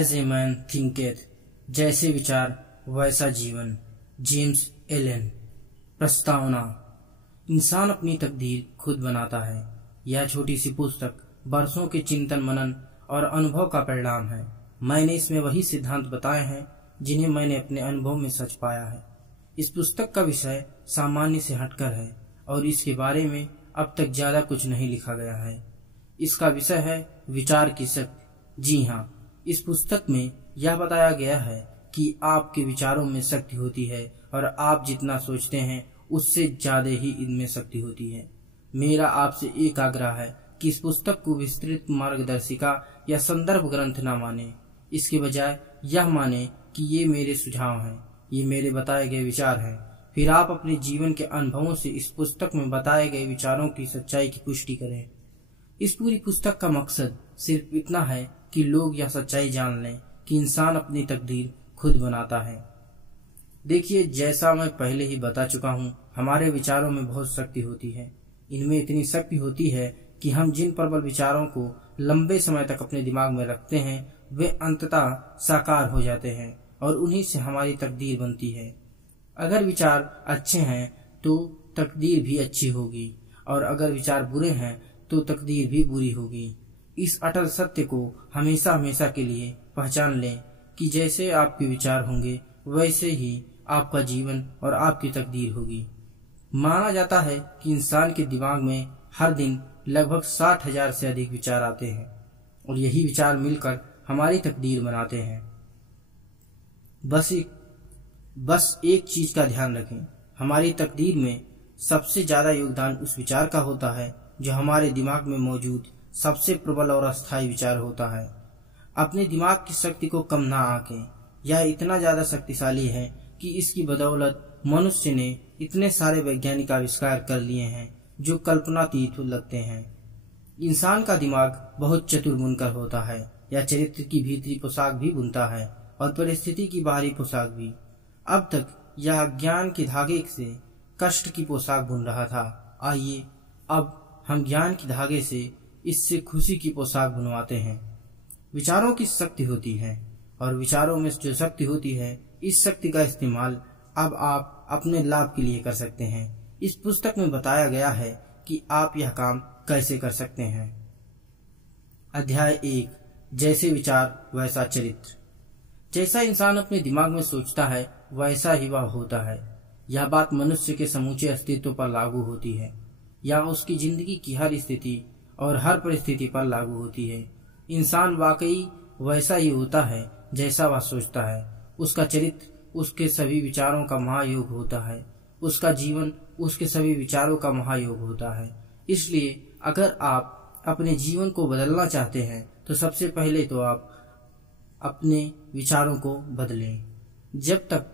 As a man thinketh, जैसे विचार वैसा जीवन। James Allen. प्रस्तावना। इंसान अपनी तकदीर खुद बनाता है। यह छोटी सी पुस्तक बरसों के चिंतन मनन और अनुभव का परिणाम है। मैंने इसमें वही सिद्धांत बताए हैं जिन्हें मैंने अपने अनुभव में सच पाया है। इस पुस्तक का विषय सामान्य से हटकर है और इसके बारे में अब तक ज्यादा कुछ नहीं लिखा गया है। इसका विषय है विचार की शक्ति। जी हाँ, इस पुस्तक में यह बताया गया है कि आपके विचारों में शक्ति होती है और आप जितना सोचते हैं उससे ज्यादा ही इनमें शक्ति होती है। मेरा आपसे एक आग्रह है कि इस पुस्तक को विस्तृत मार्गदर्शिका या संदर्भ ग्रंथ न माने। इसके बजाय यह माने कि ये मेरे सुझाव हैं, ये मेरे बताए गए विचार हैं। फिर आप अपने जीवन के अनुभवों से इस पुस्तक में बताए गए विचारों की सच्चाई की पुष्टि करें। इस पूरी पुस्तक का मकसद सिर्फ इतना है कि लोग यह सच्चाई जान लें कि इंसान अपनी तकदीर खुद बनाता है। देखिए, जैसा मैं पहले ही बता चुका हूँ, हमारे विचारों में बहुत शक्ति होती है। इनमें इतनी शक्ति होती है कि हम जिन प्रबल विचारों को लंबे समय तक अपने दिमाग में रखते हैं वे अंततः साकार हो जाते हैं और उन्हीं से हमारी तकदीर बनती है। अगर विचार अच्छे हैं तो तकदीर भी अच्छी होगी और अगर विचार बुरे हैं तो तकदीर भी बुरी होगी। इस अटल सत्य को हमेशा हमेशा के लिए पहचान लें कि जैसे आपके विचार होंगे वैसे ही आपका जीवन और आपकी तकदीर होगी। माना जाता है कि इंसान के दिमाग में हर दिन लगभग 60,000 से अधिक विचार आते हैं और यही विचार मिलकर हमारी तकदीर बनाते हैं। बस एक चीज का ध्यान रखें, हमारी तकदीर में सबसे ज्यादा योगदान उस विचार का होता है जो हमारे दिमाग में मौजूद सबसे प्रबल और अस्थायी विचार होता है। अपने दिमाग की शक्ति को कम ना आंकें। यह इतना ज्यादा शक्तिशाली है कि इसकी बदौलत मनुष्य ने इतने सारे वैज्ञानिक आविष्कार कर लिए हैं जो कल्पनातीत लगते हैं। इंसान का दिमाग बहुत चतुर बुनकर होता है। यह चरित्र की भीतरी पोशाक भी बुनता है और परिस्थिति की बाहरी पोशाक भी। अब तक यह ज्ञान के धागे से कष्ट की पोशाक बुन रहा था। आइए अब हम ज्ञान के धागे से इससे खुशी की पोशाक बुनवाते हैं। विचारों की शक्ति होती है और विचारों में जो शक्ति होती है, इस शक्ति का इस्तेमाल अब आप अपने लाभ के लिए कर सकते हैं। इस पुस्तक में बताया गया है कि आप यह काम कैसे कर सकते हैं। अध्याय 1, जैसे विचार वैसा चरित्र। जैसा इंसान अपने दिमाग में सोचता है वैसा ही वह होता है। यह बात मनुष्य के समूचे अस्तित्व पर लागू होती है या उसकी जिंदगी की हर स्थिति और हर परिस्थिति पर लागू होती है। इंसान वाकई वैसा ही होता है जैसा वह सोचता है। उसका चरित्र उसके सभी विचारों का महायोग होता है। उसका जीवन उसके सभी विचारों का महायोग होता है। इसलिए अगर आप अपने जीवन को बदलना चाहते हैं तो सबसे पहले तो आप अपने विचारों को बदलें। जब तक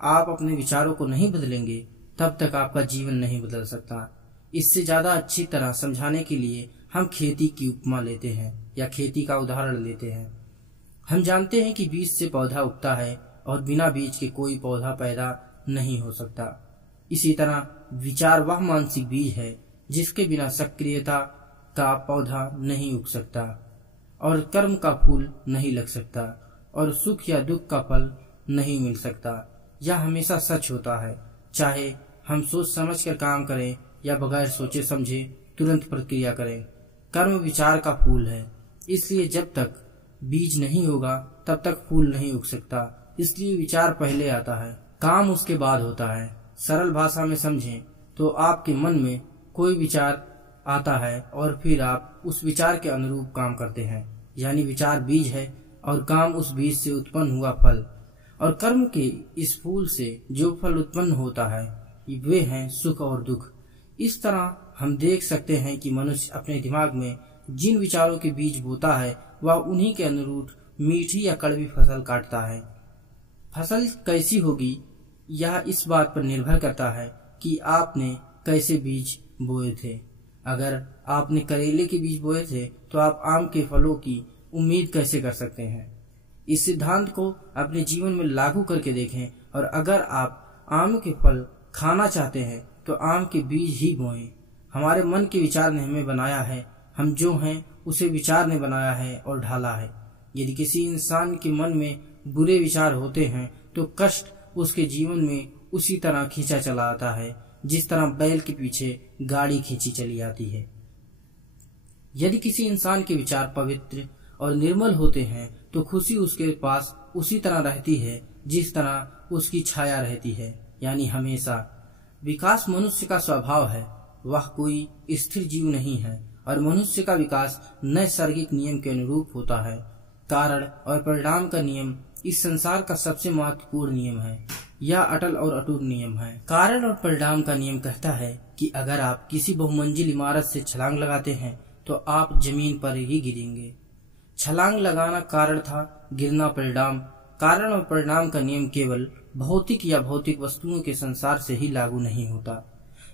आप अपने विचारों को नहीं बदलेंगे तब तक आपका जीवन नहीं बदल सकता। इससे ज्यादा अच्छी तरह समझाने के लिए हम खेती की उपमा लेते हैं या खेती का उदाहरण लेते हैं। हम जानते हैं कि बीज से पौधा उगता है और बिना बीज के कोई पौधा पैदा नहीं हो सकता। इसी तरह विचार वह मानसिक बीज है जिसके बिना सक्रियता का पौधा नहीं उग सकता और कर्म का फूल नहीं लग सकता और सुख या दुख का फल नहीं मिल सकता। यह हमेशा सच होता है, चाहे हम सोच समझ कर काम करें या बगैर सोचे समझे तुरंत प्रतिक्रिया करें। कर्म विचार का फूल है, इसलिए जब तक बीज नहीं होगा तब तक फूल नहीं उग सकता। इसलिए विचार पहले आता है, काम उसके बाद होता है। सरल भाषा में समझें तो आपके मन में कोई विचार आता है और फिर आप उस विचार के अनुरूप काम करते हैं, यानी विचार बीज है और काम उस बीज से उत्पन्न हुआ फल। और कर्म के इस फूल से जो फल उत्पन्न होता है वे हैं सुख और दुख। इस तरह हम देख सकते हैं कि मनुष्य अपने दिमाग में जिन विचारों के बीज बोता है वह उन्हीं के अनुरूप मीठी या कड़वी फसल काटता है। फसल कैसी होगी यह इस बात पर निर्भर करता है कि आपने कैसे बीज बोए थे। अगर आपने करेले के बीज बोए थे तो आप आम के फलों की उम्मीद कैसे कर सकते हैं। इस सिद्धांत को अपने जीवन में लागू करके देखें और अगर आप आम के फल खाना चाहते हैं तो आम के बीज ही बोएं। हमारे मन के विचार ने हमें बनाया है, हम जो हैं उसे विचार ने बनाया है और ढाला है। यदि किसी इंसान के मन में बुरे विचार होते हैं तो कष्ट उसके जीवन में उसी तरह खींचा चला आता है जिस तरह बैल के पीछे गाड़ी खींची चली आती है। यदि किसी इंसान के विचार पवित्र और निर्मल होते हैं तो खुशी उसके पास उसी तरह रहती है जिस तरह उसकी छाया रहती है, यानी हमेशा। विकास मनुष्य का स्वभाव है, वह कोई स्थिर जीव नहीं है और मनुष्य का विकास नैसर्गिक नियम के अनुरूप होता है। कारण और परिणाम का नियम इस संसार का सबसे महत्वपूर्ण नियम है। यह अटल और अटूट नियम है। कारण और परिणाम का नियम कहता है कि अगर आप किसी बहुमंजिल इमारत से छलांग लगाते हैं तो आप जमीन पर ही गिरेंगे। छलांग लगाना कारण था, गिरना परिणाम। कारण और परिणाम का नियम केवल भौतिक या भौतिक वस्तुओं के संसार से ही लागू नहीं होता,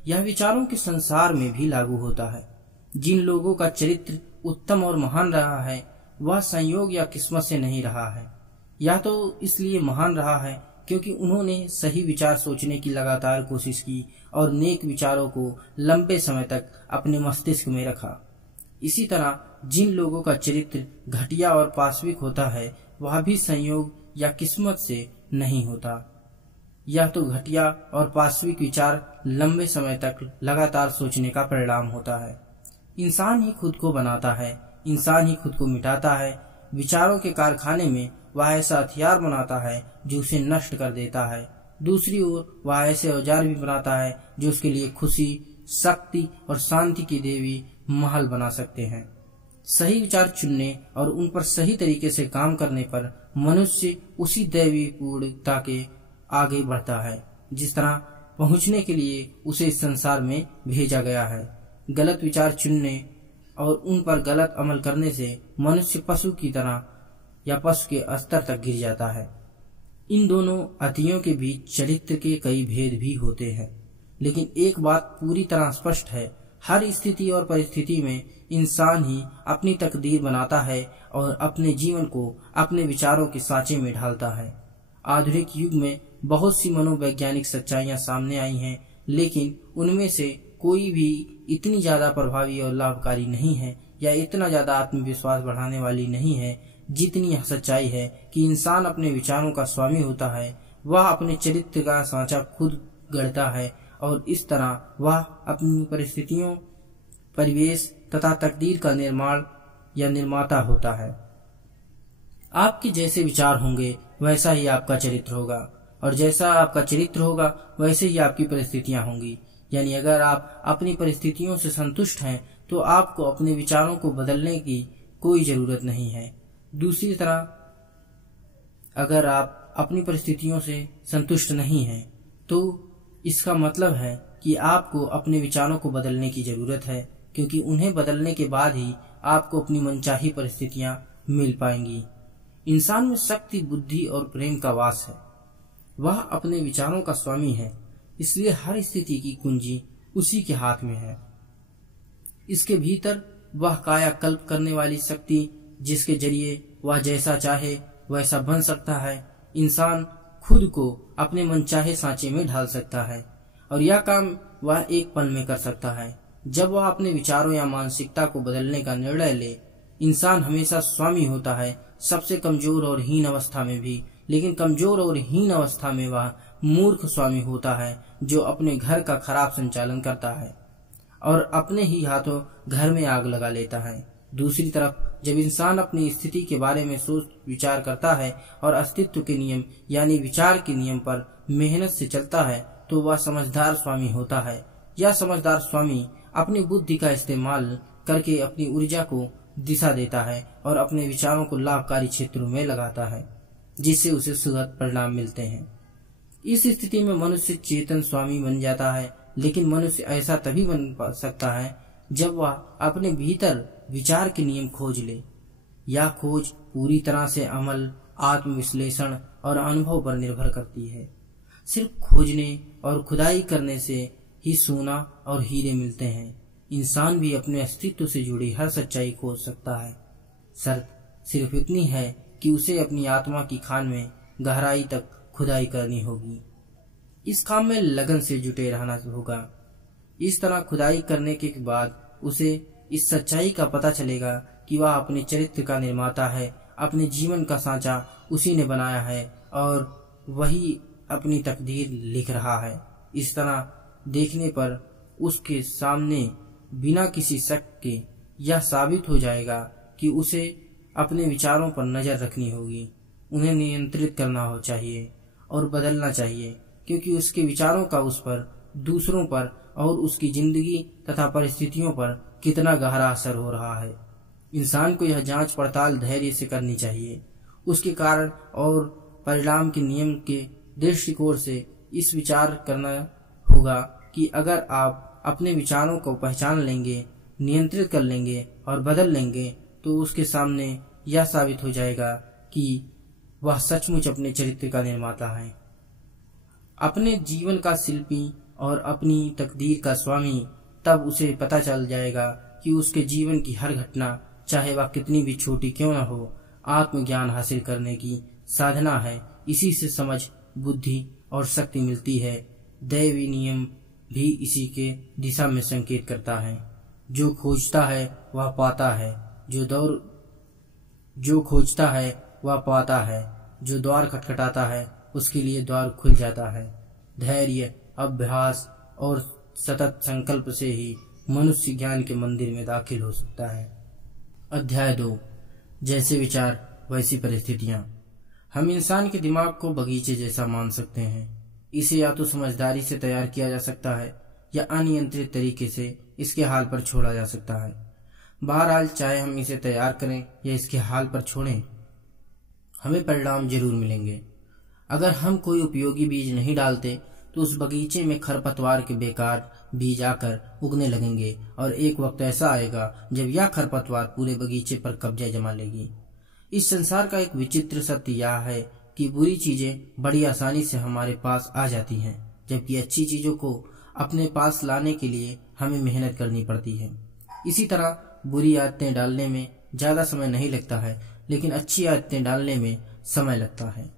यह विचारों के संसार में भी लागू होता है। जिन लोगों का चरित्र उत्तम और महान रहा है वह संयोग या किस्मत से नहीं रहा है। यह तो इसलिए महान रहा है क्योंकि उन्होंने सही विचार सोचने की लगातार कोशिश की और नेक विचारों को लंबे समय तक अपने मस्तिष्क में रखा। इसी तरह जिन लोगों का चरित्र घटिया और पाशविक होता है वह भी संयोग या किस्मत से नहीं होता। यह तो घटिया और पाशविक विचार लंबे समय तक लगातार सोचने का परिणाम होता है। इंसान ही खुद को बनाता है, इंसान ही खुद को मिटाता है। विचारों के कारखाने में वह ऐसा हथियार बनाता है जो उसे नष्ट कर देता है। दूसरी ओर वह ऐसे औजार भी बनाता है जो उसके लिए खुशी, शक्ति और शांति की देवी महल बना सकते हैं। सही विचार चुनने और उन पर सही तरीके से काम करने पर मनुष्य उसी दैवी पूर्णता के आगे बढ़ता है जिस तरह पहुंचने के लिए उसे इस संसार में भेजा गया है। गलत विचार चुनने और उन पर गलत अमल करने से मनुष्य पशु की तरह या पशु के स्तर तक गिर जाता है। इन दोनों अतियों के बीच चरित्र के कई भेद भी होते हैं, लेकिन एक बात पूरी तरह स्पष्ट है, हर स्थिति और परिस्थिति में इंसान ही अपनी तकदीर बनाता है और अपने जीवन को अपने विचारों के सांचे में ढालता है। आधुनिक युग में बहुत सी मनोवैज्ञानिक सच्चाइयां सामने आई हैं, लेकिन उनमें से कोई भी इतनी ज्यादा प्रभावी और लाभकारी नहीं है या इतना ज्यादा आत्मविश्वास बढ़ाने वाली नहीं है जितनी यह सच्चाई है कि इंसान अपने विचारों का स्वामी होता है। वह अपने चरित्र का सांचा खुद गढ़ता है और इस तरह वह अपनी परिस्थितियों, परिवेश तथा तकदीर का निर्माण या निर्माता होता है। आपके जैसे विचार होंगे वैसा ही आपका चरित्र होगा और जैसा आपका चरित्र होगा वैसे ही आपकी परिस्थितियां होंगी। यानी अगर आप अपनी परिस्थितियों से संतुष्ट हैं तो आपको अपने विचारों को बदलने की कोई जरूरत नहीं है। दूसरी तरह अगर आप अपनी परिस्थितियों से संतुष्ट नहीं हैं तो इसका मतलब है कि आपको अपने विचारों को बदलने की जरूरत है, क्योंकि उन्हें बदलने के बाद ही आपको अपनी मनचाही परिस्थितियां मिल पाएंगी। इंसान में शक्ति, बुद्धि और प्रेम का वास है। वह अपने विचारों का स्वामी है, इसलिए हर स्थिति की कुंजी उसी के हाथ में है। इसके भीतर वह कायाकल्प करने वाली शक्ति जिसके जरिए वह जैसा चाहे वैसा बन सकता है। इंसान खुद को अपने मनचाहे सांचे में ढाल सकता है और यह काम वह एक पल में कर सकता है जब वह अपने विचारों या मानसिकता को बदलने का निर्णय ले। इंसान हमेशा स्वामी होता है, सबसे कमजोर और हीन अवस्था में भी, लेकिन कमजोर और हीन अवस्था में वह मूर्ख स्वामी होता है जो अपने घर का खराब संचालन करता है और अपने ही हाथों घर में आग लगा लेता है। दूसरी तरफ जब इंसान अपनी स्थिति के बारे में सोच विचार करता है और अस्तित्व के नियम यानी विचार के नियम पर मेहनत से चलता है तो वह समझदार स्वामी होता है। यह समझदार स्वामी अपनी बुद्धि का इस्तेमाल करके अपनी ऊर्जा को दिशा देता है और अपने विचारों को लाभकारी क्षेत्रों में लगाता है, जिससे उसे सुखद परिणाम मिलते हैं। इस स्थिति में मनुष्य चेतन स्वामी बन जाता है, लेकिन मनुष्य ऐसा तभी बन सकता है जब वह अपने भीतर विचार के नियम खोज ले। यह खोज पूरी तरह से अमल, आत्मविश्लेषण और अनुभव पर निर्भर करती है। सिर्फ खोजने और खुदाई करने से ही सोना और हीरे मिलते हैं। इंसान भी अपने अस्तित्व से जुड़ी हर सच्चाई खोज सकता है। शर्त सिर्फ इतनी है कि उसे अपनी आत्मा की खान में गहराई तक खुदाई करनी होगी। इस काम में लगन से जुटे रहना होगा। इस तरह खुदाई करने के बाद उसे इस सच्चाई का पता चलेगा कि वह अपने चरित्र का निर्माता है अपने जीवन का सांचा उसी ने बनाया है और वही अपनी तकदीर लिख रहा है। इस तरह देखने पर उसके सामने बिना किसी शक के यह साबित हो जाएगा कि उसे अपने विचारों पर नजर रखनी होगी, उन्हें नियंत्रित करना हो चाहिए और बदलना चाहिए, क्योंकि उसके विचारों का उस पर, दूसरों पर और उसकी जिंदगी तथा परिस्थितियों पर कितना गहरा असर हो रहा है। इंसान को यह जांच पड़ताल धैर्य से करनी चाहिए। उसके कारण और परिणाम के नियम के दृष्टिकोण से इस विचार करना होगा कि अगर आप अपने विचारों को पहचान लेंगे, नियंत्रित कर लेंगे और बदल लेंगे तो उसके सामने यह साबित हो जाएगा कि वह सचमुच अपने चरित्र का निर्माता है, अपने जीवन का शिल्पी और अपनी तकदीर का स्वामी। तब उसे पता चल जाएगा कि उसके जीवन की हर घटना, चाहे वह कितनी भी छोटी क्यों न हो, आत्मज्ञान हासिल करने की साधना है। इसी से समझ, बुद्धि और शक्ति मिलती है। दैवी नियम भी इसी के दिशा में संकेत करता है। जो खोजता है वह पाता है, जो खोजता है वह पाता है, जो द्वार खटखटाता है उसके लिए द्वार खुल जाता है। धैर्य, अभ्यास और सतत संकल्प से ही मनुष्य ज्ञान के मंदिर में दाखिल हो सकता है। अध्याय 2। जैसे विचार वैसी परिस्थितियां। हम इंसान के दिमाग को बगीचे जैसा मान सकते हैं। इसे या तो समझदारी से तैयार किया जा सकता है या अनियंत्रित तरीके से इसके हाल पर छोड़ा जा सकता है। बहरहाल, चाहे हम इसे तैयार करें या इसके हाल पर छोड़ें, हमें परिणाम जरूर मिलेंगे। अगर हम कोई उपयोगी बीज नहीं डालते तो उस बगीचे में खरपतवार के बेकार बीज आकर उगने लगेंगे और एक वक्त ऐसा आएगा जब यह खरपतवार पूरे बगीचे पर कब्जा जमा लेगी। इस संसार का एक विचित्र सत्य यह है कि बुरी चीजें बड़ी आसानी से हमारे पास आ जाती हैं, जबकि अच्छी चीजों को अपने पास लाने के लिए हमें मेहनत करनी पड़ती है। इसी तरह बुरी आदतें डालने में ज्यादा समय नहीं लगता है, लेकिन अच्छी आदतें डालने में समय लगता है।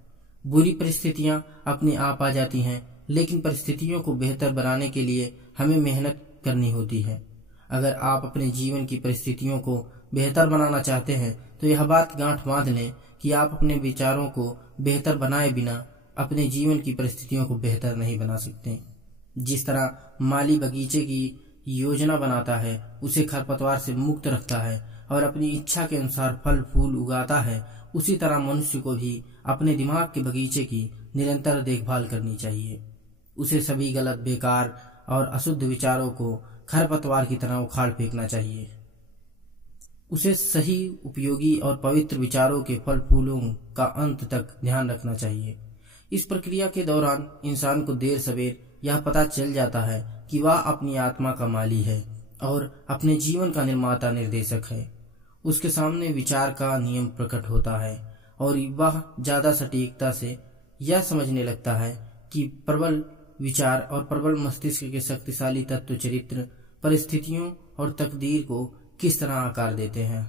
बुरी परिस्थितियां अपने आप आ जाती हैं, लेकिन परिस्थितियों को बेहतर बनाने के लिए हमें मेहनत करनी होती है। अगर आप अपने जीवन की परिस्थितियों को बेहतर बनाना चाहते हैं तो यह बात गांठ बांध लें कि आप अपने विचारों को बेहतर बनाए बिना अपने जीवन की परिस्थितियों को बेहतर नहीं बना सकते। जिस तरह माली बगीचे की योजना बनाता है, उसे खरपतवार से मुक्त रखता है और अपनी इच्छा के अनुसार फल फूल उगाता है, उसी तरह मनुष्य को भी अपने दिमाग के बगीचे की निरंतर देखभाल करनी चाहिए। उसे सभी गलत, बेकार और अशुद्ध विचारों को खरपतवार की तरह उखाड़ फेंकना चाहिए। उसे सही, उपयोगी और पवित्र विचारों के फल फूलों का अंत तक ध्यान रखना चाहिए। इस प्रक्रिया के दौरान इंसान को देर सवेर यह पता चल जाता है कि वह अपनी आत्मा का माली है और अपने जीवन का निर्माता निर्देशक है। उसके सामने विचार का नियम प्रकट होता है और वह ज्यादा सटीकता से यह समझने लगता है कि प्रबल विचार और प्रबल मस्तिष्क के शक्तिशाली तत्व चरित्र, परिस्थितियों और तकदीर को किस तरह आकार देते हैं।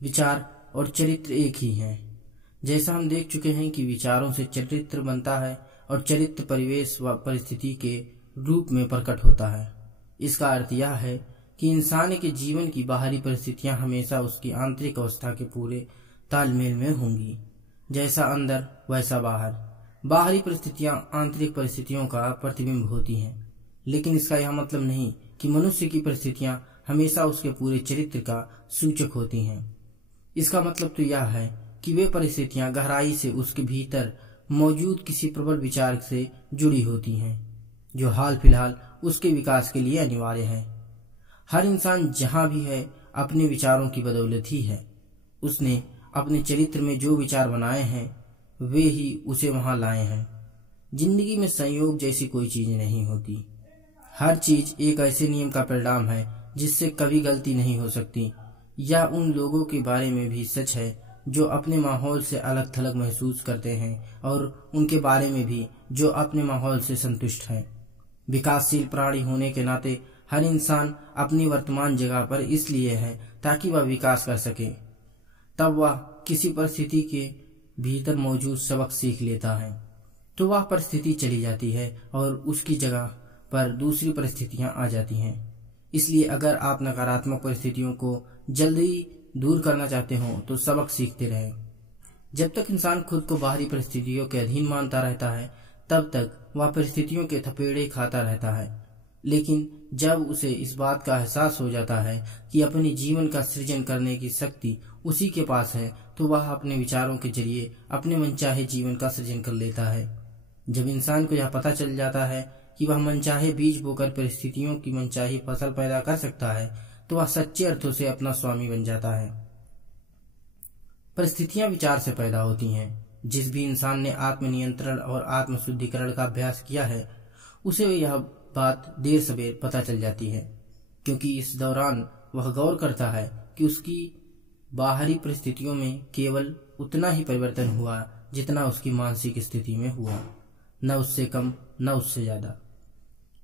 विचार और चरित्र एक ही हैं। जैसा हम देख चुके हैं कि विचारों से चरित्र बनता है और चरित्र परिवेश व परिस्थिति के रूप में प्रकट होता है। इसका अर्थ यह है कि इंसान के जीवन की बाहरी परिस्थितियां हमेशा उसकी आंतरिक अवस्था के पूरे तालमेल में होंगी। जैसा अंदर वैसा बाहर। बाहरी परिस्थितियां आंतरिक परिस्थितियों का प्रतिबिंब होती हैं, लेकिन इसका यह मतलब नहीं कि मनुष्य की परिस्थितियां हमेशा उसके पूरे चरित्र का सूचक होती हैं। इसका मतलब तो यह है कि वे परिस्थितियां गहराई से उसके भीतर मौजूद किसी प्रबल विचार से जुड़ी होती हैं, जो हाल फिलहाल उसके विकास के लिए अनिवार्य है। हर इंसान जहां भी है अपने विचारों की बदौलत ही है। उसने अपने चरित्र में जो विचार बनाए हैं वे ही उसे वहां लाए हैं। जिंदगी में संयोग जैसी कोई चीज नहीं होती। हर चीज एक ऐसे नियम का परिणाम है जिससे कभी गलती नहीं हो सकती। यह उन लोगों के बारे में भी सच है जो अपने माहौल से अलग थलग महसूस करते हैं और उनके बारे में भी जो अपने माहौल से संतुष्ट हैं। विकासशील प्राणी होने के नाते हर इंसान अपनी वर्तमान जगह पर इसलिए है ताकि वह विकास कर सके। तब वह किसी परिस्थिति के भीतर मौजूद सबक सीख लेता है तो वह परिस्थिति चली जाती है और उसकी जगह पर दूसरी परिस्थितियां आ जाती हैं। इसलिए अगर आप नकारात्मक परिस्थितियों को जल्दी दूर करना चाहते हो तो सबक सीखते रहें। जब तक इंसान खुद को बाहरी परिस्थितियों के अधीन मानता रहता है तब तक वह परिस्थितियों के थपेड़े खाता रहता है, लेकिन जब उसे इस बात का एहसास हो जाता है कि अपने जीवन का सृजन करने की शक्ति उसी के पास है तो वह अपने विचारों के जरिए अपने मनचाहे जीवन का सृजन कर लेता है। जब इंसान को यह पता चल जाता है कि वह मनचाहे बीज बोकर परिस्थितियों की मनचाही फसल पैदा कर सकता है तो वह सच्चे अर्थों से अपना स्वामी बन जाता है। परिस्थितियां विचार से पैदा होती हैं। जिस भी इंसान ने आत्मनियंत्रण और आत्मशुद्धिकरण का अभ्यास किया है उसे यह बात देर सवेर पता चल जाती है, क्योंकि इस दौरान वह गौर करता है कि उसकी बाहरी परिस्थितियों में केवल उतना ही परिवर्तन हुआ जितना उसकी मानसिक स्थिति में हुआ, न उससे कम न उससे ज्यादा।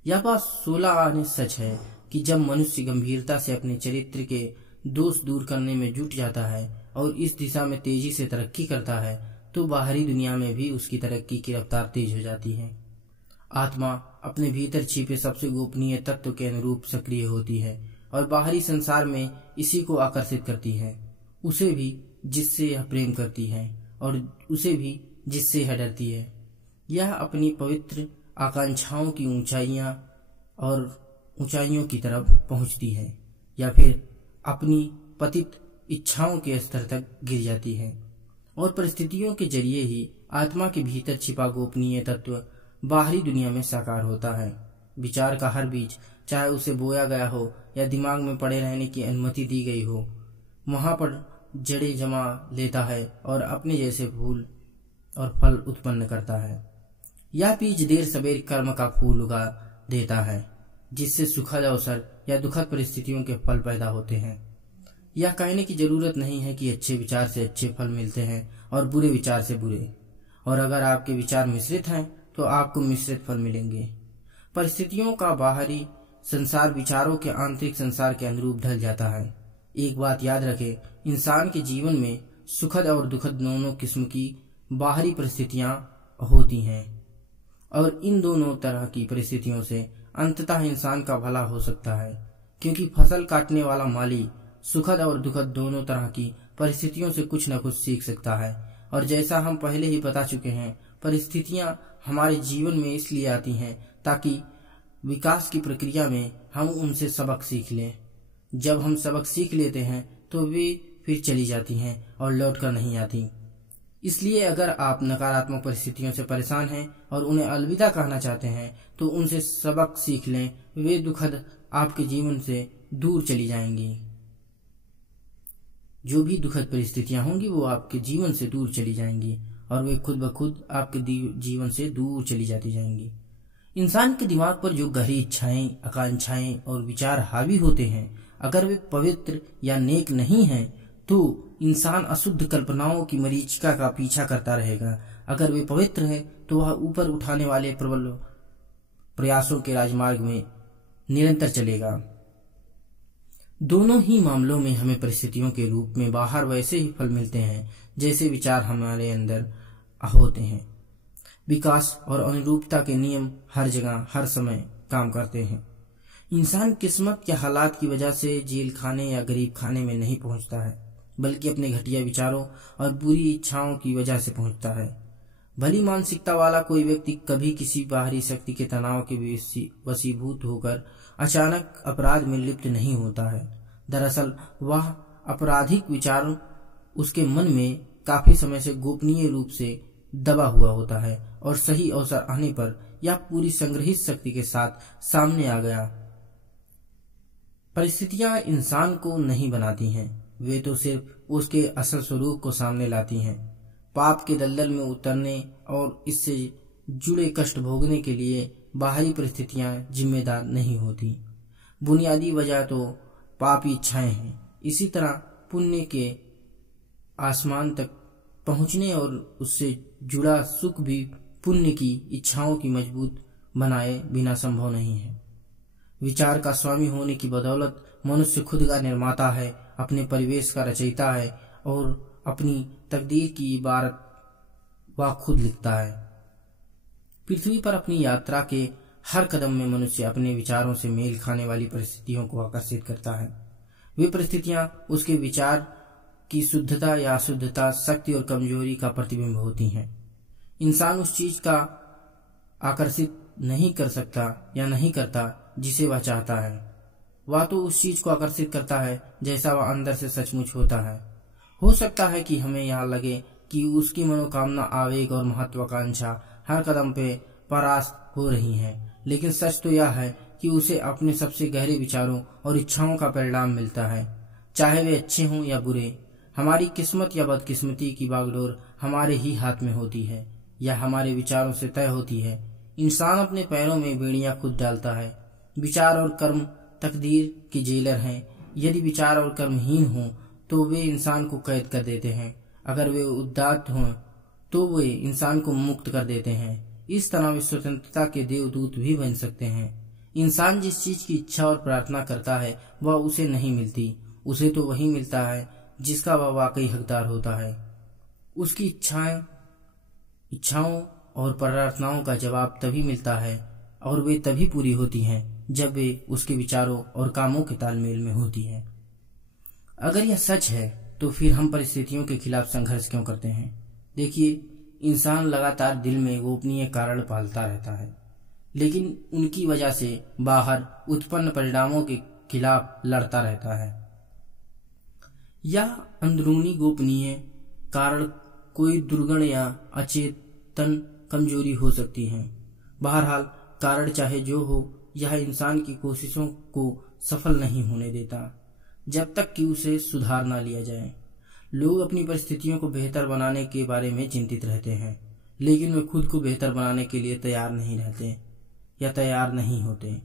यह बात 16 आने सच है कि जब मनुष्य गंभीरता से अपने चरित्र के दोष दूर करने में जुट जाता है और इस दिशा में तेजी से तरक्की करता है तो बाहरी दुनिया में भी उसकी तरक्की की रफ्तार तेज हो जाती है। आत्मा अपने भीतर छिपे सबसे गोपनीय तत्व के अनुरूप सक्रिय होती है और बाहरी संसार में इसी को आकर्षित करती है, उसे भी जिससे यह प्रेम करती है और उसे भी जिससे यह डरती है। यह अपनी पवित्र आकांक्षाओं की ऊंचाइयों की तरफ पहुंचती है या फिर अपनी पतित इच्छाओं के स्तर तक गिर जाती है और परिस्थितियों के जरिए ही आत्मा के भीतर छिपा गोपनीय तत्व बाहरी दुनिया में साकार होता है। विचार का हर बीज, चाहे उसे बोया गया हो या दिमाग में पड़े रहने की अनुमति दी गई हो, वहां पर जड़ें जमा लेता है और अपने जैसे फूल और फल उत्पन्न करता है। यह बीज देर सवेर कर्म का फूल उगा देता है, जिससे सुखद अवसर या दुखद परिस्थितियों के फल पैदा होते हैं। यह कहने की जरूरत नहीं है कि अच्छे विचार से अच्छे फल मिलते हैं और बुरे विचार से बुरे, और अगर आपके विचार मिश्रित हैं तो आपको मिश्रित फल मिलेंगे। परिस्थितियों का बाहरी संसार विचारों के आंतरिक संसार के अनुरूप ढल जाता है। एक बात याद रखें, इंसान के जीवन में सुखद और दुखद दोनों किस्म की बाहरी परिस्थितियां होती हैं और इन दोनों तरह की परिस्थितियों से अंततः इंसान का भला हो सकता है, क्योंकि फसल काटने वाला माली सुखद और दुखद दोनों तरह की परिस्थितियों से कुछ न कुछ सीख सकता है। और जैसा हम पहले ही बता चुके हैं, परिस्थितियां हमारे जीवन में इसलिए आती हैं ताकि विकास की प्रक्रिया में हम उनसे सबक सीख लें। जब हम सबक सीख लेते हैं तो वे फिर चली जाती हैं और लौट कर नहीं आती। इसलिए अगर आप नकारात्मक परिस्थितियों से परेशान हैं और उन्हें अलविदा कहना चाहते हैं तो उनसे सबक सीख लें। वे दुखद आपके जीवन से दूर चली जाएंगी। जो भी दुखद परिस्थितियां होंगी वो आपके जीवन से दूर चली जाएंगी और वे खुद ब खुद आपके जीवन से दूर चली जाती जाएंगी। इंसान के दिमाग पर जो गहरी इच्छाएं, आकांक्षाएं और विचार हावी होते हैं, अगर वे पवित्र या नेक नहीं हैं तो इंसान अशुद्ध कल्पनाओं की मरीचिका का पीछा करता रहेगा। अगर वे पवित्र हैं तो वह ऊपर उठाने वाले प्रबल प्रयासों के राजमार्ग में निरंतर चलेगा। दोनों ही मामलों में हमें परिस्थितियों के रूप में बाहर वैसे ही फल मिलते हैं जैसे विचार हमारे अंदर होते हैं। विकास और अनुरूपता के नियम हर जगह हर समय काम करते हैं। इंसान किस्मत या हालात की वजह से जेल खाने या गरीब खाने में नहीं पहुंचता है, बल्कि अपने घटिया विचारों और बुरी इच्छाओं की वजह से पहुंचता है। भली मानसिकता वाला कोई व्यक्ति कभी किसी बाहरी शक्ति के तनाव के वशीभूत होकर अचानक अपराध में लिप्त नहीं होता है। दरअसल वह आपराधिक विचार उसके मन में काफी समय से गोपनीय रूप से दबा हुआ होता है और सही अवसर आने पर यह पूरी संग्रहित शक्ति के साथ सामने आ गया। परिस्थितियां इंसान को नहीं बनाती हैं, वे तो सिर्फ उसके असल स्वरूप को सामने लाती हैं। पाप के दलदल में उतरने और इससे जुड़े कष्ट भोगने के लिए बाहरी परिस्थितियां जिम्मेदार नहीं होती। बुनियादी वजह तो पापी इच्छाएं हैं। इसी तरह पुण्य के आसमान तक पहुंचने और उससे जुड़ा सुख भी पुण्य की इच्छाओं की मजबूत बनाए बिना संभव नहीं है। विचार का स्वामी होने की बदौलत मनुष्य खुद का निर्माता है, अपने परिवेश का रचयिता है और अपनी तकदीर की इबारत वह खुद लिखता है। पृथ्वी पर अपनी यात्रा के हर कदम में मनुष्य अपने विचारों से मेल खाने वाली परिस्थितियों को आकर्षित करता है। वे परिस्थितियां उसके विचार कि शुद्धता या अशुद्धता शक्ति और कमजोरी का प्रतिबिंब होती हैं। इंसान उस चीज का आकर्षित नहीं कर सकता या नहीं करता जिसे वह चाहता है। वह तो उस चीज को आकर्षित करता है जैसा वह अंदर से सचमुच होता है। हो सकता है कि हमें यहाँ लगे कि उसकी मनोकामना, आवेग और महत्वाकांक्षा हर कदम पे परास्त हो रही हैं, लेकिन सच तो यह है कि उसे अपने सबसे गहरे विचारों और इच्छाओं का परिणाम मिलता है, चाहे वे अच्छे हों या बुरे। हमारी किस्मत या बदकिस्मती की बागडोर हमारे ही हाथ में होती है या हमारे विचारों से तय होती है। इंसान अपने पैरों में बेड़ियां खुद डालता है। विचार और कर्म तकदीर के जेलर हैं। यदि विचार और कर्महीन हों तो वे इंसान को कैद कर देते हैं, अगर वे उदात्त हों तो वे इंसान को मुक्त कर देते हैं। इस तरह वे स्वतंत्रता के देवदूत भी बन सकते हैं। इंसान जिस चीज की इच्छा और प्रार्थना करता है वह उसे नहीं मिलती, उसे तो वही मिलता है जिसका वह वाकई हकदार होता है। उसकी इच्छाओं और प्रार्थनाओं का जवाब तभी मिलता है और वे तभी पूरी होती हैं जब वे उसके विचारों और कामों के तालमेल में होती हैं। अगर यह सच है तो फिर हम परिस्थितियों के खिलाफ संघर्ष क्यों करते हैं? देखिए, इंसान लगातार दिल में गोपनीय कारण पालता रहता है, लेकिन उनकी वजह से बाहर उत्पन्न परिणामों के खिलाफ लड़ता रहता है। यह अंदरूनी गोपनीय कारण कोई दुर्गुण या अचेतन कमजोरी हो सकती है। बहरहाल कारण चाहे जो हो, यह इंसान की कोशिशों को सफल नहीं होने देता जब तक कि उसे सुधार ना लिया जाए। लोग अपनी परिस्थितियों को बेहतर बनाने के बारे में चिंतित रहते हैं, लेकिन वे खुद को बेहतर बनाने के लिए तैयार नहीं रहते या तैयार नहीं होते।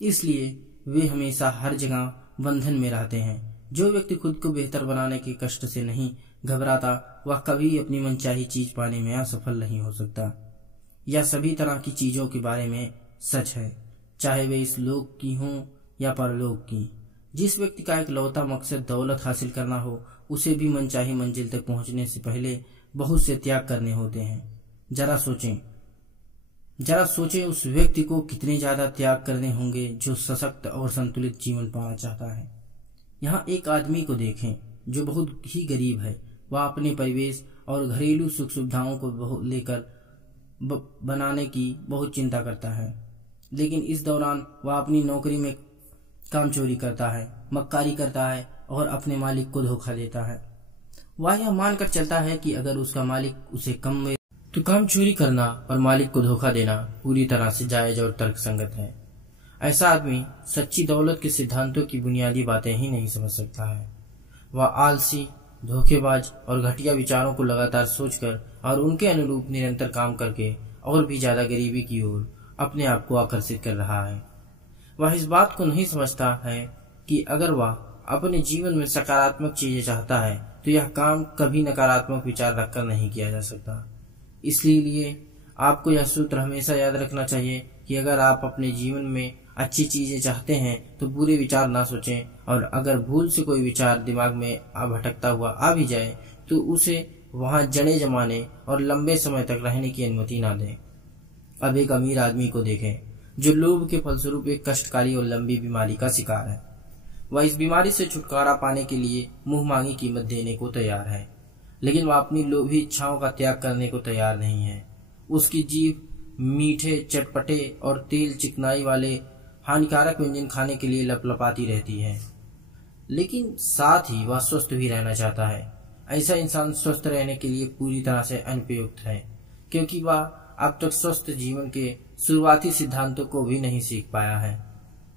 इसलिए वे हमेशा हर जगह बंधन में रहते हैं। जो व्यक्ति खुद को बेहतर बनाने के कष्ट से नहीं घबराता वह कभी अपनी मनचाही चीज पाने में असफल नहीं हो सकता। यह सभी तरह की चीजों के बारे में सच है, चाहे वे इस लोक की हों या परलोक की। जिस व्यक्ति का इकलौता मकसद दौलत हासिल करना हो, उसे भी मनचाही मंजिल तक पहुंचने से पहले बहुत से त्याग करने होते हैं। जरा सोचें उस व्यक्ति को कितने ज्यादा त्याग करने होंगे जो सशक्त और संतुलित जीवन पाना चाहता है। यहाँ एक आदमी को देखें जो बहुत ही गरीब है। वह अपने परिवेश और घरेलू सुख सुविधाओं को लेकर बनाने की बहुत चिंता करता है, लेकिन इस दौरान वह अपनी नौकरी में काम चोरी करता है, मक्कारी करता है और अपने मालिक को धोखा देता है। वह यह मानकर चलता है कि अगर उसका मालिक उसे कम में तो काम चोरी करना और मालिक को धोखा देना पूरी तरह से जायज और तर्कसंगत है। ऐसा आदमी सच्ची दौलत के सिद्धांतों की बुनियादी बातें ही नहीं समझ सकता है। वह आलसी, धोखेबाज और घटिया विचारों को लगातार सोचकर और उनके अनुरूप निरंतर काम करके और भी ज्यादा गरीबी की ओर अपने आप को आकर्षित कर रहा है। वह इस बात को नहीं समझता है कि अगर वह अपने जीवन में सकारात्मक चीजें चाहता है तो यह काम कभी नकारात्मक विचार रखकर नहीं किया जा सकता। इसलिए आपको यह सूत्र हमेशा याद रखना चाहिए कि अगर आप अपने जीवन में अच्छी चीजें चाहते हैं तो बुरे विचार ना सोचें, और अगर भूल से कोई विचार दिमाग में भटकता हुआ आ भी जाए तो उसे वहां जड़ें जमाने और लंबे समय तक रहने की अनुमति ना दें। अब एक अमीर आदमी को देखें जो लोभ के फलस्वरूप एक कष्टकारी और लंबी बीमारी का शिकार है। वह इस बीमारी से छुटकारा पाने के लिए मुंह मांगी कीमत देने को तैयार है, लेकिन वह अपनी लोभी इच्छाओं का त्याग करने को तैयार नहीं है। उसकी जीभ मीठे, चटपटे और तेल चिकनाई वाले हानिकारक व्यंजन खाने के लिए लपलपाती रहती है, लेकिन साथ ही वह स्वस्थ भी रहना चाहता है। ऐसा इंसान स्वस्थ रहने के लिए पूरी तरह से अनुपयुक्त है, क्योंकि वह अब तक स्वस्थ जीवन के शुरुआती सिद्धांतों को भी नहीं सीख पाया है।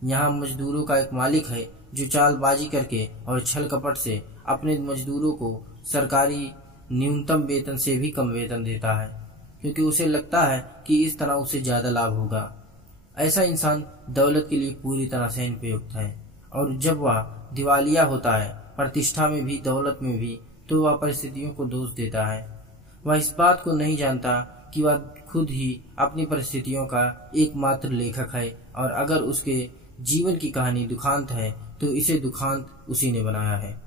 यहाँ मजदूरों का एक मालिक है जो चालबाजी करके और छल कपट से अपने मजदूरों को सरकारी न्यूनतम वेतन से भी कम वेतन देता है, क्योंकि उसे लगता है कि इस तरह उसे ज्यादा लाभ होगा। ऐसा इंसान दौलत के लिए पूरी तरह से अनुपयुक्त है, और जब वह दिवालिया होता है, प्रतिष्ठा में भी दौलत में भी, तो वह परिस्थितियों को दोष देता है। वह इस बात को नहीं जानता कि वह खुद ही अपनी परिस्थितियों का एकमात्र लेखक है, और अगर उसके जीवन की कहानी दुखांत है तो इसे दुखांत उसी ने बनाया है।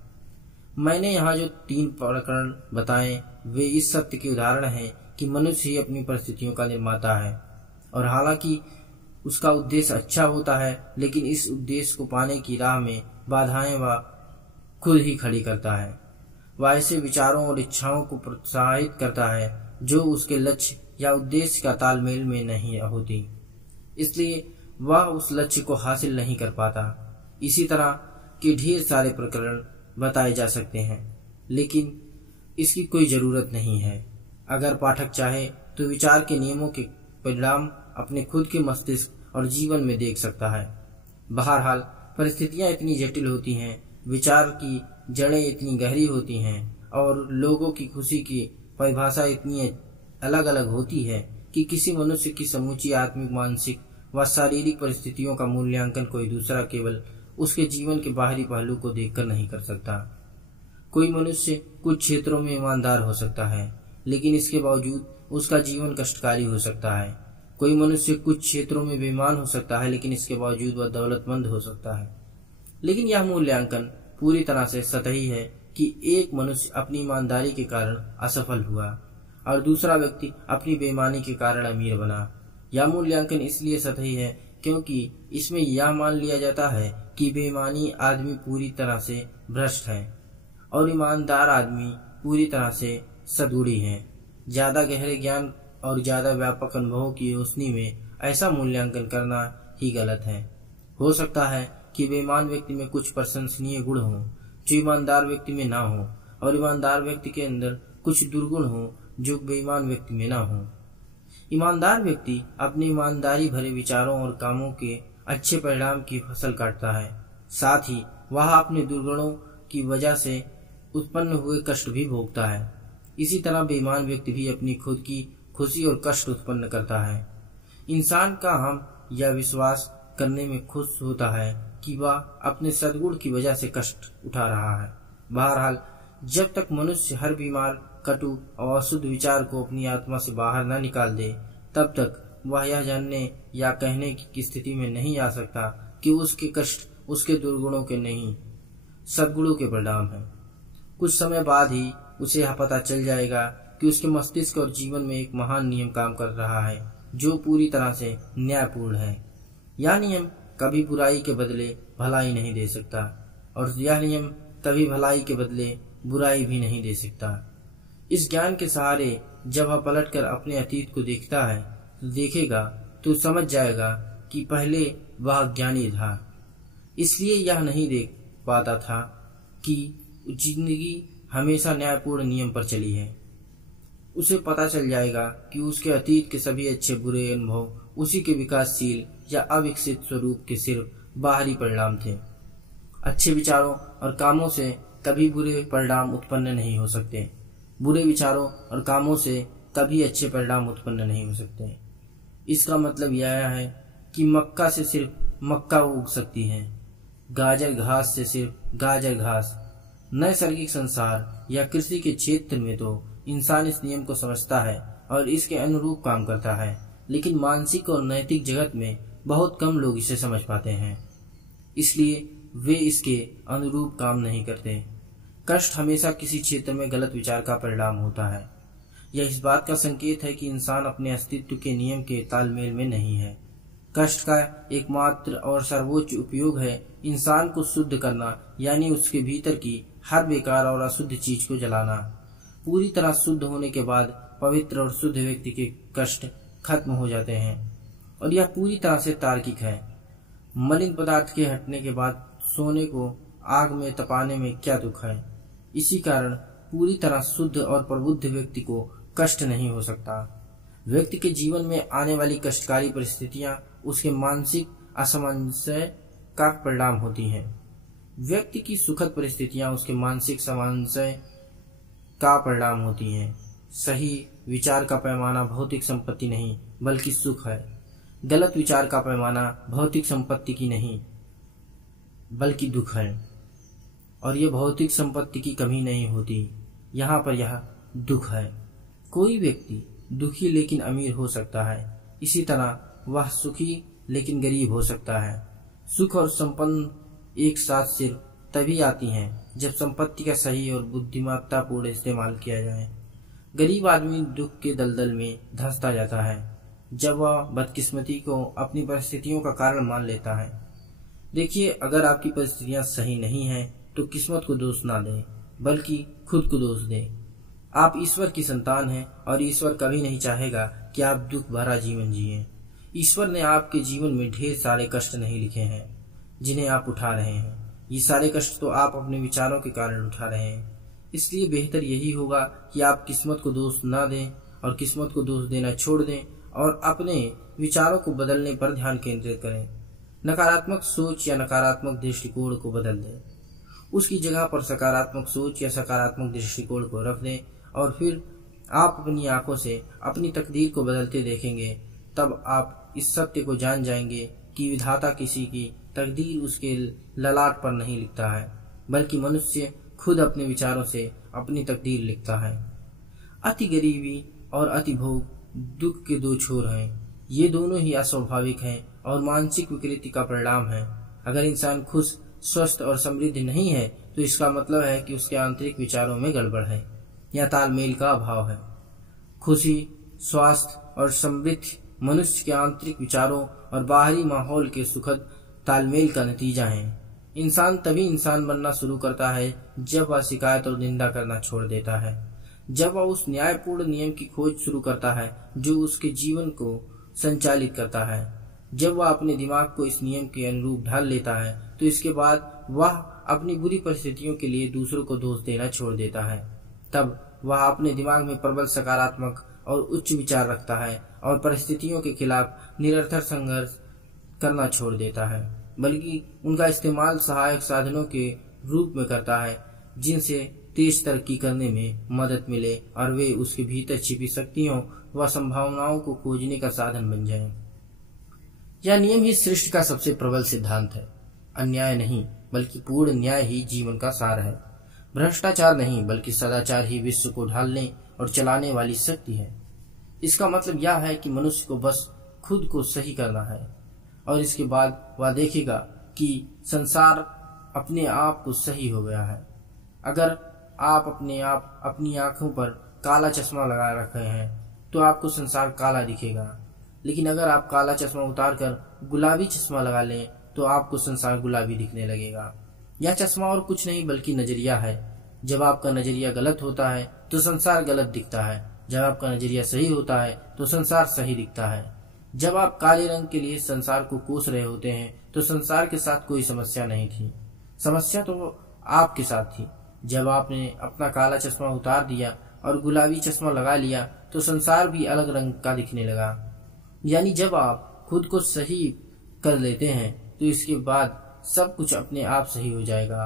मैंने यहाँ जो 3 प्रकरण बताए वे इस सत्य के उदाहरण हैं कि मनुष्य ही अपनी परिस्थितियों का निर्माता है, और हालांकि उसका उद्देश्य अच्छा होता है, लेकिन इस उद्देश्य को पाने की राह में बाधाएं वह खुद ही खड़ी करता है। वह ऐसे विचारों और इच्छाओं को प्रोत्साहित करता है जो उसके लक्ष्य या उद्देश्य का तालमेल में नहीं होती, इसलिए वह उस लक्ष्य को हासिल नहीं कर पाता। इसी तरह के ढेर सारे प्रकरण बताए जा सकते हैं, लेकिन इसकी कोई जरूरत नहीं है। अगर पाठक चाहे तो विचार के नियमों के परिणाम अपने खुद के मस्तिष्क और जीवन में देख सकता है। बहरहाल परिस्थितियां इतनी जटिल होती हैं, विचार की जड़ें इतनी गहरी होती हैं और लोगों की खुशी की परिभाषा इतनी अलग अलग होती है कि किसी मनुष्य की समूची आत्मिक, मानसिक व शारीरिक परिस्थितियों का मूल्यांकन कोई दूसरा केवल उसके जीवन के बाहरी पहलू को देखकर नहीं कर सकता। कोई मनुष्य कुछ क्षेत्रों में ईमानदार हो सकता है, लेकिन इसके बावजूद उसका जीवन कष्टकारी हो सकता है। कोई मनुष्य कुछ क्षेत्रों में बेईमान हो सकता है, लेकिन इसके बावजूद वह दौलतमंद हो सकता है। लेकिन यह मूल्यांकन पूरी तरह से सतही है कि एक मनुष्य अपनी ईमानदारी के कारण असफल हुआ और दूसरा व्यक्ति अपनी बेईमानी के कारण अमीर बना। यह मूल्यांकन इसलिए सतही है क्योंकि इसमें यह मान लिया जाता है कि बेईमानी आदमी पूरी तरह से भ्रष्ट है और ईमानदार आदमी पूरी तरह से सद्गुणी है। ज्यादा गहरे ज्ञान और ज्यादा व्यापक अनुभवों की रोशनी में ऐसा मूल्यांकन करना ही गलत है। हो सकता है कि बेईमान व्यक्ति में कुछ प्रशंसनीय गुण हो जो ईमानदार व्यक्ति में ना हो, और ईमानदार व्यक्ति के अंदर कुछ दुर्गुण हो जो बेईमान व्यक्ति में ना हो। ईमानदार व्यक्ति अपनी ईमानदारी भरे विचारों और कामों के अच्छे परिणाम की फसल काटता है, साथ ही वह अपने दुर्गुणों की वजह से उत्पन्न हुए कष्ट भी भोगता है। इसी तरह बेईमान व्यक्ति भी अपनी खुद की खुशी और कष्ट उत्पन्न करता है। इंसान का हम यह विश्वास करने में खुश होता है कि वह अपने सद्गुण की वजह से कष्ट उठा रहा है। बहरहाल जब तक मनुष्य हर बीमार, कटु और अशुद्ध विचार को अपनी आत्मा से बाहर न निकाल दे, तब तक वह यह जानने या कहने की स्थिति में नहीं आ सकता कि उसके कष्ट उसके दुर्गुणों के नहीं, सद्गुणों के परिणाम है। कुछ समय बाद ही उसे यह पता चल जाएगा कि उसके मस्तिष्क और जीवन में एक महान नियम काम कर रहा है जो पूरी तरह से न्यायपूर्ण है। यह नियम कभी बुराई के बदले भलाई नहीं दे सकता और यह नियम कभी भलाई के बदले बुराई भी नहीं दे सकता। इस ज्ञान के सहारे जब वह पलटकर अपने अतीत को देखता है तो देखेगा तो समझ जाएगा कि पहले वह ज्ञानी था, इसलिए यह नहीं देख पाता था कि जिंदगी हमेशा न्यायपूर्ण नियम पर चली है। उसे पता चल जाएगा कि उसके अतीत के सभी अच्छे बुरे अनुभव उसी के विकासशील या अविकसित स्वरूप के सिर्फ बाहरी परिणाम थे। अच्छे विचारों और कामों से कभी बुरे परिणाम उत्पन्न नहीं हो सकते। बुरे विचारों और कामों से कभी अच्छे परिणाम उत्पन्न नहीं हो सकते। इसका मतलब यह है कि मक्का से सिर्फ मक्का उग सकती है, गाजर घास से सिर्फ गाजर घास। नैसर्गिक संसार या कृषि के क्षेत्र में तो इंसान इस नियम को समझता है और इसके अनुरूप काम करता है, लेकिन मानसिक और नैतिक जगत में बहुत कम लोग इसे समझ पाते हैं, इसलिए वे इसके अनुरूप काम नहीं करते। कष्ट हमेशा किसी क्षेत्र में गलत विचार का परिणाम होता है। यह इस बात का संकेत है कि इंसान अपने अस्तित्व के नियम के तालमेल में नहीं है। कष्ट का एकमात्र और सर्वोच्च उपयोग है इंसान को शुद्ध करना, यानी उसके भीतर की हर बेकार और अशुद्ध चीज को जलाना। पूरी तरह शुद्ध होने के बाद पवित्र और शुद्ध व्यक्ति के कष्ट खत्म हो जाते हैं, और यह पूरी तरह से तार्किक है। मलिन पदार्थ के हटने के बाद सोने को आग में तपाने में क्या दुख है। इसी कारण पूरी तरह शुद्ध और प्रबुद्ध व्यक्ति को कष्ट नहीं हो सकता। व्यक्ति के जीवन में आने वाली कष्टकारी परिस्थितियां उसके मानसिक असमंजस का परिणाम होती हैं। व्यक्ति की सुखद परिस्थितियां उसके मानसिक सामंजस्य का परिणाम होती हैं। सही विचार का पैमाना भौतिक संपत्ति नहीं बल्कि सुख है। गलत विचार का पैमाना भौतिक संपत्ति की नहीं बल्कि दुख है, और यह भौतिक संपत्ति की कमी नहीं होती, यहाँ पर यह दुख है। कोई व्यक्ति दुखी लेकिन अमीर हो सकता है, इसी तरह वह सुखी लेकिन गरीब हो सकता है। सुख और संपन्न एक साथ सिर्फ तभी आती हैं जब संपत्ति का सही और बुद्धिमत्तापूर्ण इस्तेमाल किया जाए। गरीब आदमी दुख के दलदल में धंसता जाता है जब वह बदकिस्मती को अपनी परिस्थितियों का कारण मान लेता है। देखिए, अगर आपकी परिस्थितियां सही नहीं हैं तो किस्मत को दोष ना दें, बल्कि खुद को दोष दें। आप ईश्वर की संतान हैं और ईश्वर कभी नहीं चाहेगा कि आप दुख भरा जीवन जिएं। ईश्वर ने आपके जीवन में ढेर सारे कष्ट नहीं लिखे हैं जिन्हें आप उठा रहे हैं। ये सारे कष्ट तो आप अपने विचारों के कारण उठा रहे हैं। इसलिए बेहतर यही होगा कि आप किस्मत को दोष न दें और किस्मत को दोष देना छोड़ दें और अपने विचारों को बदलने पर ध्यान केंद्रित करें। नकारात्मक सोच या नकारात्मक दृष्टिकोण को बदल दें। उसकी जगह पर सकारात्मक सोच या सकारात्मक दृष्टिकोण को रख दें और फिर आप अपनी आंखों से अपनी तकदीर को बदलते देखेंगे। तब आप इस सत्य को जान जाएंगे कि विधाता किसी की तकदीर उसके ललाट पर नहीं लिखता है, बल्कि मनुष्य खुद अपने विचारों से अपनी तकदीर लिखता है। अति गरीबी और अति भोग दुख के दो छोर हैं। ये दोनों ही अस्वाभाविक हैं और मानसिक विकृति का परिणाम है। अगर इंसान खुश, स्वस्थ और समृद्ध नहीं है तो इसका मतलब है कि उसके आंतरिक विचारों में गड़बड़ है या तालमेल का अभाव है। खुशी, स्वास्थ्य और समृद्धि मनुष्य के आंतरिक विचारों और बाहरी माहौल के सुखद तालमेल का नतीजा है। इंसान तभी इंसान बनना शुरू करता है जब वह शिकायत और निंदा करना छोड़ देता है, जब वह उस न्यायपूर्ण नियम की खोज शुरू करता है जो उसके जीवन को संचालित करता है। जब वह अपने दिमाग को इस नियम के अनुरूप ढाल लेता है तो इसके बाद वह अपनी बुरी परिस्थितियों के लिए दूसरों को दोष देना छोड़ देता है। तब वह अपने दिमाग में प्रबल सकारात्मक और उच्च विचार रखता है और परिस्थितियों के खिलाफ निरंतर संघर्ष करना छोड़ देता है, बल्कि उनका इस्तेमाल सहायक साधनों के रूप में करता है जिनसे तेज तरक्की करने में मदद मिले और वे उसके भीतर छिपी शक्तियों व संभावनाओं को खोजने का साधन बन जाएं। यह नियम ही सृष्टि का सबसे प्रबल सिद्धांत है। अन्याय नहीं बल्कि पूर्ण न्याय ही जीवन का सार है। भ्रष्टाचार नहीं बल्कि सदाचार ही विश्व को ढालने और चलाने वाली शक्ति है। इसका मतलब यह है कि मनुष्य को बस खुद को सही करना है और इसके बाद वह देखेगा कि संसार अपने आप को सही हो गया है। अगर आप अपनी आंखों पर काला चश्मा लगा रखे हैं तो आपको संसार काला दिखेगा, लेकिन अगर आप काला चश्मा उतारकर गुलाबी चश्मा लगा लें तो आपको संसार गुलाबी दिखने लगेगा। यह चश्मा और कुछ नहीं बल्कि नजरिया है। जब आपका नजरिया गलत होता है तो संसार गलत दिखता है, जब आपका नजरिया सही होता है तो संसार सही दिखता है। जब आप काले रंग के लिए संसार को कोस रहे होते हैं तो संसार के साथ कोई समस्या नहीं थी, समस्या तो आपके साथ थी। जब आपने अपना काला चश्मा उतार दिया और गुलाबी चश्मा लगा लिया तो संसार भी अलग रंग का दिखने लगा। यानी जब आप खुद को सही कर लेते हैं तो इसके बाद सब कुछ अपने आप सही हो जाएगा।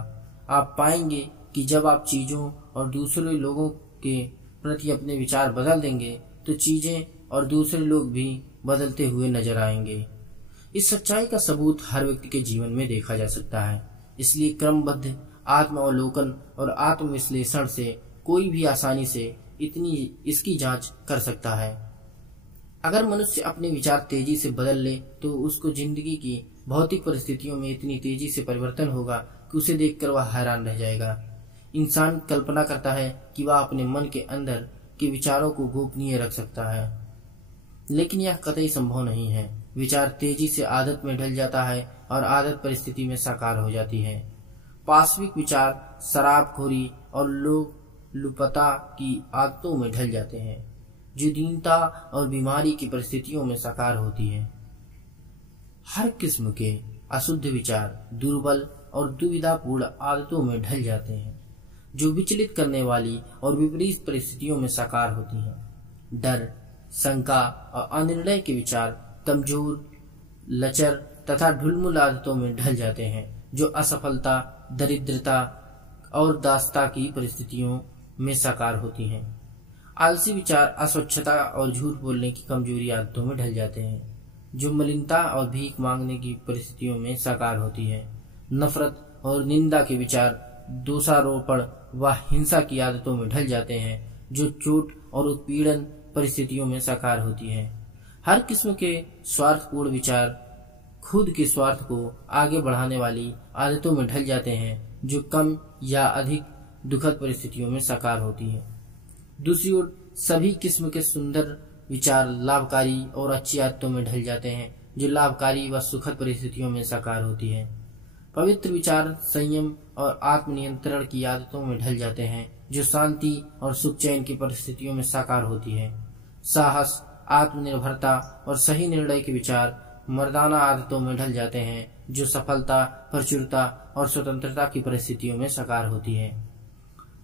आप पाएंगे कि जब आप चीजों और दूसरे लोगों के प्रति अपने विचार बदल देंगे तो चीजें और दूसरे लोग भी बदलते हुए नजर आएंगे। इस सच्चाई का सबूत हर व्यक्ति के जीवन में देखा जा सकता है। इसलिए क्रमबद्ध आत्मावलोकन और आत्मविश्लेषण से कोई भी आसानी से इसकी जांच कर सकता है। अगर मनुष्य अपने विचार तेजी से बदल ले तो उसको जिंदगी की भौतिक परिस्थितियों में इतनी तेजी से परिवर्तन होगा कि उसे देखकर वह हैरान रह जाएगा। इंसान कल्पना करता है कि वह अपने मन के अंदर के विचारों को गोपनीय रख सकता है, लेकिन यह कतई संभव नहीं है। विचार तेजी से आदत में ढल जाता है और आदत परिस्थिति में साकार हो जाती है। पाशविक विचार शराबखोरी और लोलुपता की आदतों में ढल जाते हैं जो दीनता और बीमारी की परिस्थितियों में साकार होती है। हर किस्म के अशुद्ध विचार दुर्बल और दुविधापूर्ण आदतों में ढल जाते हैं जो विचलित करने वाली और विपरीत परिस्थितियों में साकार होती हैं। डर, शंका और अनिर्णय के विचार कमजोर, लचर तथा ढुलमुल आदतों में ढल जाते हैं जो असफलता, दरिद्रता और दासता की परिस्थितियों में साकार होती हैं। आलसी विचार अस्वच्छता और झूठ बोलने की कमजोरी आदतों में ढल जाते हैं जो मलिनता और भीख मांगने की परिस्थितियों में साकार होती है। नफरत और निंदा के विचार दोषारोपण व हिंसा की आदतों में ढल जाते हैं जो चोट और उत्पीड़न परिस्थितियों में साकार होती है। हर किस्म के स्वार्थपूर्ण विचार खुद के स्वार्थ को आगे बढ़ाने वाली आदतों में ढल जाते हैं जो कम या अधिक दुखद परिस्थितियों में साकार होती है। दूसरी ओर सभी किस्म के सुंदर विचार लाभकारी और अच्छी आदतों में ढल जाते हैं जो लाभकारी व सुखद परिस्थितियों में साकार होती है। पवित्र विचार संयम और आत्मनियंत्रण की आदतों में ढल जाते हैं, जो शांति और सुख चैन की परिस्थितियों में साकार होती है। साहस, आत्मनिर्भरता और सही निर्णय के विचार मर्दाना आदतों में ढल जाते हैं, जो सफलता, प्रचुरता और स्वतंत्रता की परिस्थितियों में साकार होती है।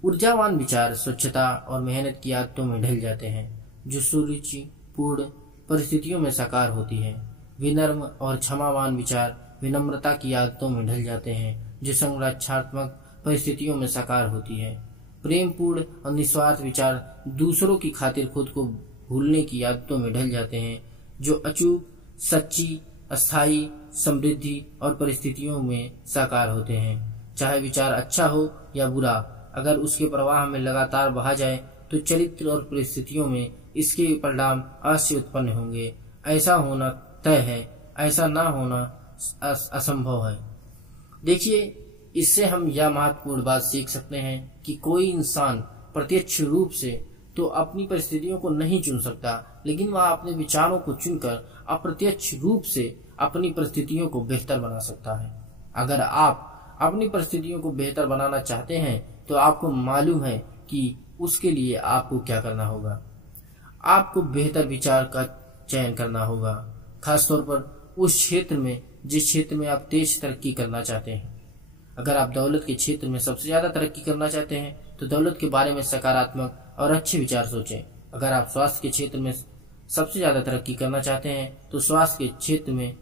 ऊर्जावान विचार स्वच्छता और मेहनत की आदतों में ढल जाते हैं, जो सुरुचिपूर्ण परिस्थितियों में साकार होती है। विनम्र और क्षमावान विचार विनम्रता की आदतों में ढल जाते हैं, जो संरक्षात्मक परिस्थितियों में साकार होती है। प्रेमपूर्ण और निस्वार्थ विचार दूसरों की खातिर खुद को भूलने की आदतों में ढल जाते हैं, जो अचूक, सच्ची, अस्थायी, समृद्धि और परिस्थितियों में साकार होते हैं। चाहे विचार अच्छा हो या बुरा, अगर उसके प्रवाह में लगातार बहा जाए तो चरित्र और परिस्थितियों में इसके परिणाम अवश्य उत्पन्न होंगे। ऐसा होना तय है, ऐसा ना होना असंभव है। देखिए, इससे हम यह महत्वपूर्ण बात सीख सकते हैं कि कोई इंसान प्रत्यक्ष रूप से तो अपनी परिस्थितियों को नहीं चुन सकता, लेकिन वह अपने विचारों को चुनकर अप्रत्यक्ष रूप से अपनी परिस्थितियों को बेहतर बना सकता है। अगर आप अपनी परिस्थितियों को बेहतर बनाना चाहते हैं तो आपको मालूम है कि उसके लिए आपको क्या करना होगा। आपको बेहतर विचार का चयन करना होगा, खासतौर पर उस क्षेत्र में जिस क्षेत्र में आप तेज तरक्की करना चाहते हैं। अगर आप दौलत के क्षेत्र में सबसे ज्यादा तरक्की करना चाहते हैं तो दौलत के बारे में सकारात्मक और अच्छे विचार सोचें। अगर आप स्वास्थ्य के क्षेत्र में सबसे ज्यादा तरक्की करना चाहते हैं तो स्वास्थ्य के क्षेत्र में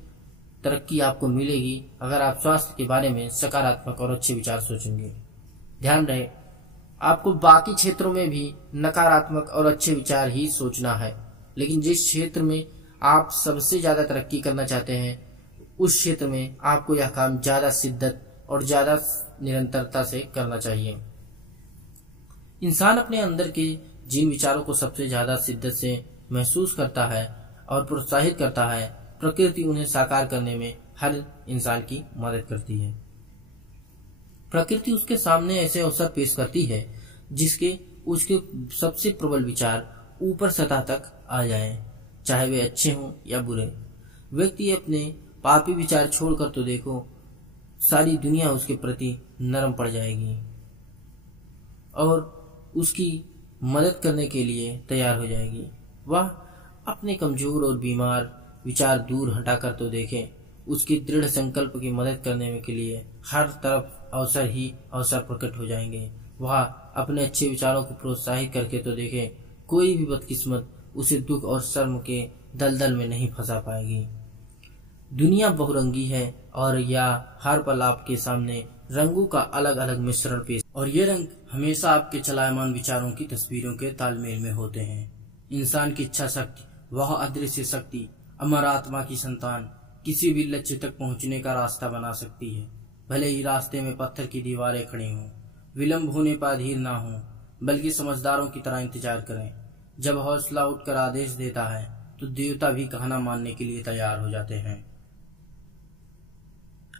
तरक्की आपको मिलेगी अगर आप स्वास्थ्य के बारे में सकारात्मक और अच्छे विचार सोचेंगे। ध्यान रहे, आपको बाकी क्षेत्रों में भी नकारात्मक और अच्छे विचार ही सोचना है, लेकिन जिस क्षेत्र में आप सबसे ज्यादा तरक्की करना चाहते हैं उस क्षेत्र में आपको यह काम ज्यादा शिद्दत और ज्यादा निरंतरता से करना चाहिए। इंसान अपने अंदर के जिन विचारों को सबसे ज्यादा शिद्दत से महसूस करता है और प्रोत्साहित करता है, प्रकृति उन्हें साकार करने में हर इंसान की मदद करती है। प्रकृति उसके सामने ऐसे अवसर पेश करती है जिसके उसके सबसे प्रबल विचार ऊपर सतह तक आ जाएं, चाहे वे अच्छे हों या बुरे। व्यक्ति अपने पापी विचार छोड़कर तो देखो, सारी दुनिया उसके प्रति नरम पड़ जाएगी और उसकी मदद करने के लिए तैयार हो जाएगी। वह अपने कमजोर और बीमार विचार दूर हटाकर तो देखे, उसकी दृढ़ संकल्प की मदद करने के लिए हर तरफ अवसर ही अवसर प्रकट हो जाएंगे। वह अपने अच्छे विचारों को प्रोत्साहित करके तो देखे, कोई भी बदकिस्मत उसे दुख और शर्म के दलदल में नहीं फंसा पाएगी। दुनिया बहुरंगी है और यह हर पल आपके सामने रंगों का अलग अलग मिश्रण पेश, और ये रंग हमेशा आपके चलायमान विचारों की तस्वीरों के तालमेल में होते हैं। इंसान की इच्छा शक्ति, वह अदृश्य शक्ति, अमर आत्मा की संतान, किसी भी लक्ष्य तक पहुंचने का रास्ता बना सकती है। भले ही रास्ते में पत्थर की दीवारें खड़ी हों, विलंब होने पर अधीर ना हो, बल्कि समझदारों की तरह इंतजार करें। जब हौसला उठकर आदेश देता है तो देवता भी कहना मानने के लिए तैयार हो जाते हैं।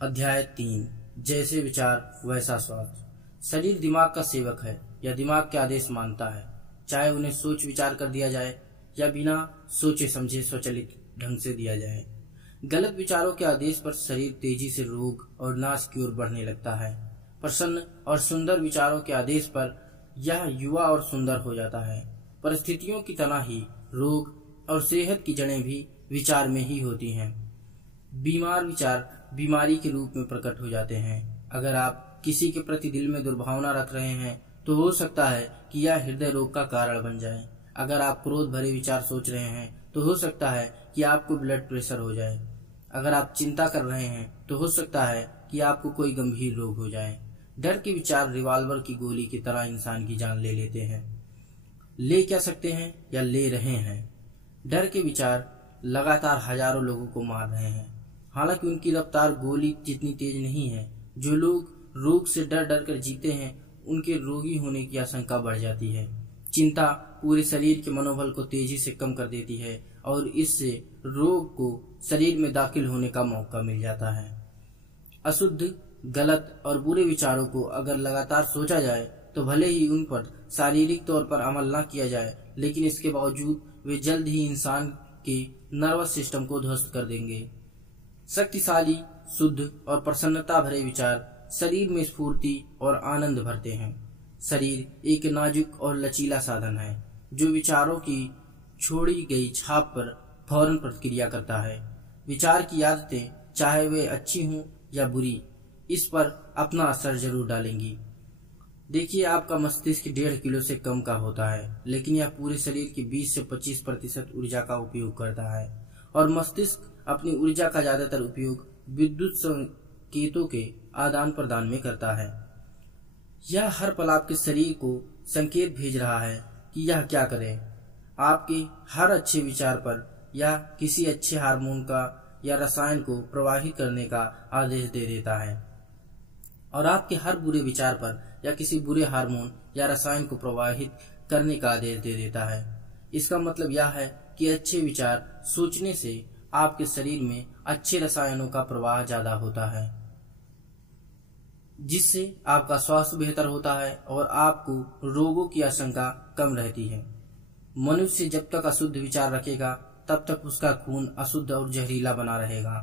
अध्याय 3, जैसे विचार वैसा स्वास्थ्य। शरीर दिमाग का सेवक है या दिमाग के आदेश मानता है, चाहे उन्हें सोच विचार कर दिया जाए या बिना सोचे समझे स्वचालित ढंग से दिया जाए। गलत विचारों के आदेश पर शरीर तेजी से रोग और नाश की ओर बढ़ने लगता है। प्रसन्न और सुंदर विचारों के आदेश पर यह युवा और सुंदर हो जाता है। परिस्थितियों की तरह ही रोग और सेहत की जड़ें भी विचार में ही होती हैं। बीमार विचार बीमारी के रूप में प्रकट हो जाते हैं। अगर आप किसी के प्रति दिल में दुर्भावना रख रहे हैं तो हो सकता है कि यह हृदय रोग का कारण बन जाए। अगर आप क्रोध भरे विचार सोच रहे हैं तो हो सकता है कि आपको ब्लड प्रेशर हो जाए। अगर आप चिंता कर रहे हैं तो हो सकता है कि आपको कोई गंभीर रोग हो जाए। डर के विचार रिवाल्वर की गोली की तरह इंसान की जान ले लेते हैं। ले क्या सकते हैं या ले रहे हैं। डर के विचार लगातार हजारों लोगों को मार रहे हैं, हालांकि उनकी रफ्तार गोली जितनी तेज नहीं है। जो लोग रोग से डर डर कर जीते हैं उनके रोगी होने की आशंका बढ़ जाती है। चिंता पूरे शरीर के मनोबल को तेजी से कम कर देती है और इससे रोग को शरीर में दाखिल होने का मौका मिल जाता है। अशुद्ध, गलत और बुरे विचारों को अगर लगातार सोचा जाए तो भले ही उन पर शारीरिक तौर पर अमल न किया जाए, लेकिन इसके बावजूद वे जल्द ही इंसान के नर्वस सिस्टम को ध्वस्त कर देंगे। शक्तिशाली, शुद्ध और प्रसन्नता भरे विचार शरीर में स्फूर्ति और आनंद भरते हैं। शरीर एक नाजुक और लचीला साधन है जो विचारों की छोड़ी गई छाप पर फौरन प्रतिक्रिया करता है। विचार की आदतें, चाहे वे अच्छी हों या बुरी, इस पर अपना असर जरूर डालेंगी। देखिए, आपका मस्तिष्क 1.5 किलो से कम का होता है, लेकिन यह पूरे शरीर की 20 से 25% ऊर्जा का उपयोग करता है और मस्तिष्क अपनी ऊर्जा का ज्यादातर उपयोग विद्युत संकेतों के आदान प्रदान में करता है। यह हर पल आपके शरीर को संकेत भेज रहा है कि यह क्या करे। आपके हर अच्छे विचार पर या किसी अच्छे हार्मोन का या रसायन को प्रवाहित करने का आदेश दे देता है और आपके हर बुरे विचार पर या किसी बुरे हार्मोन या रसायन को प्रवाहित करने का आदेश दे देता है। इसका मतलब यह है कि अच्छे विचार सोचने से आपके शरीर में अच्छे रसायनों का प्रवाह ज्यादा होता है, जिससे आपका स्वास्थ्य बेहतर होता है और आपको रोगों की आशंका कम रहती है। मनुष्य जब तक अशुद्ध विचार रखेगा तब तक उसका खून अशुद्ध और जहरीला बना रहेगा।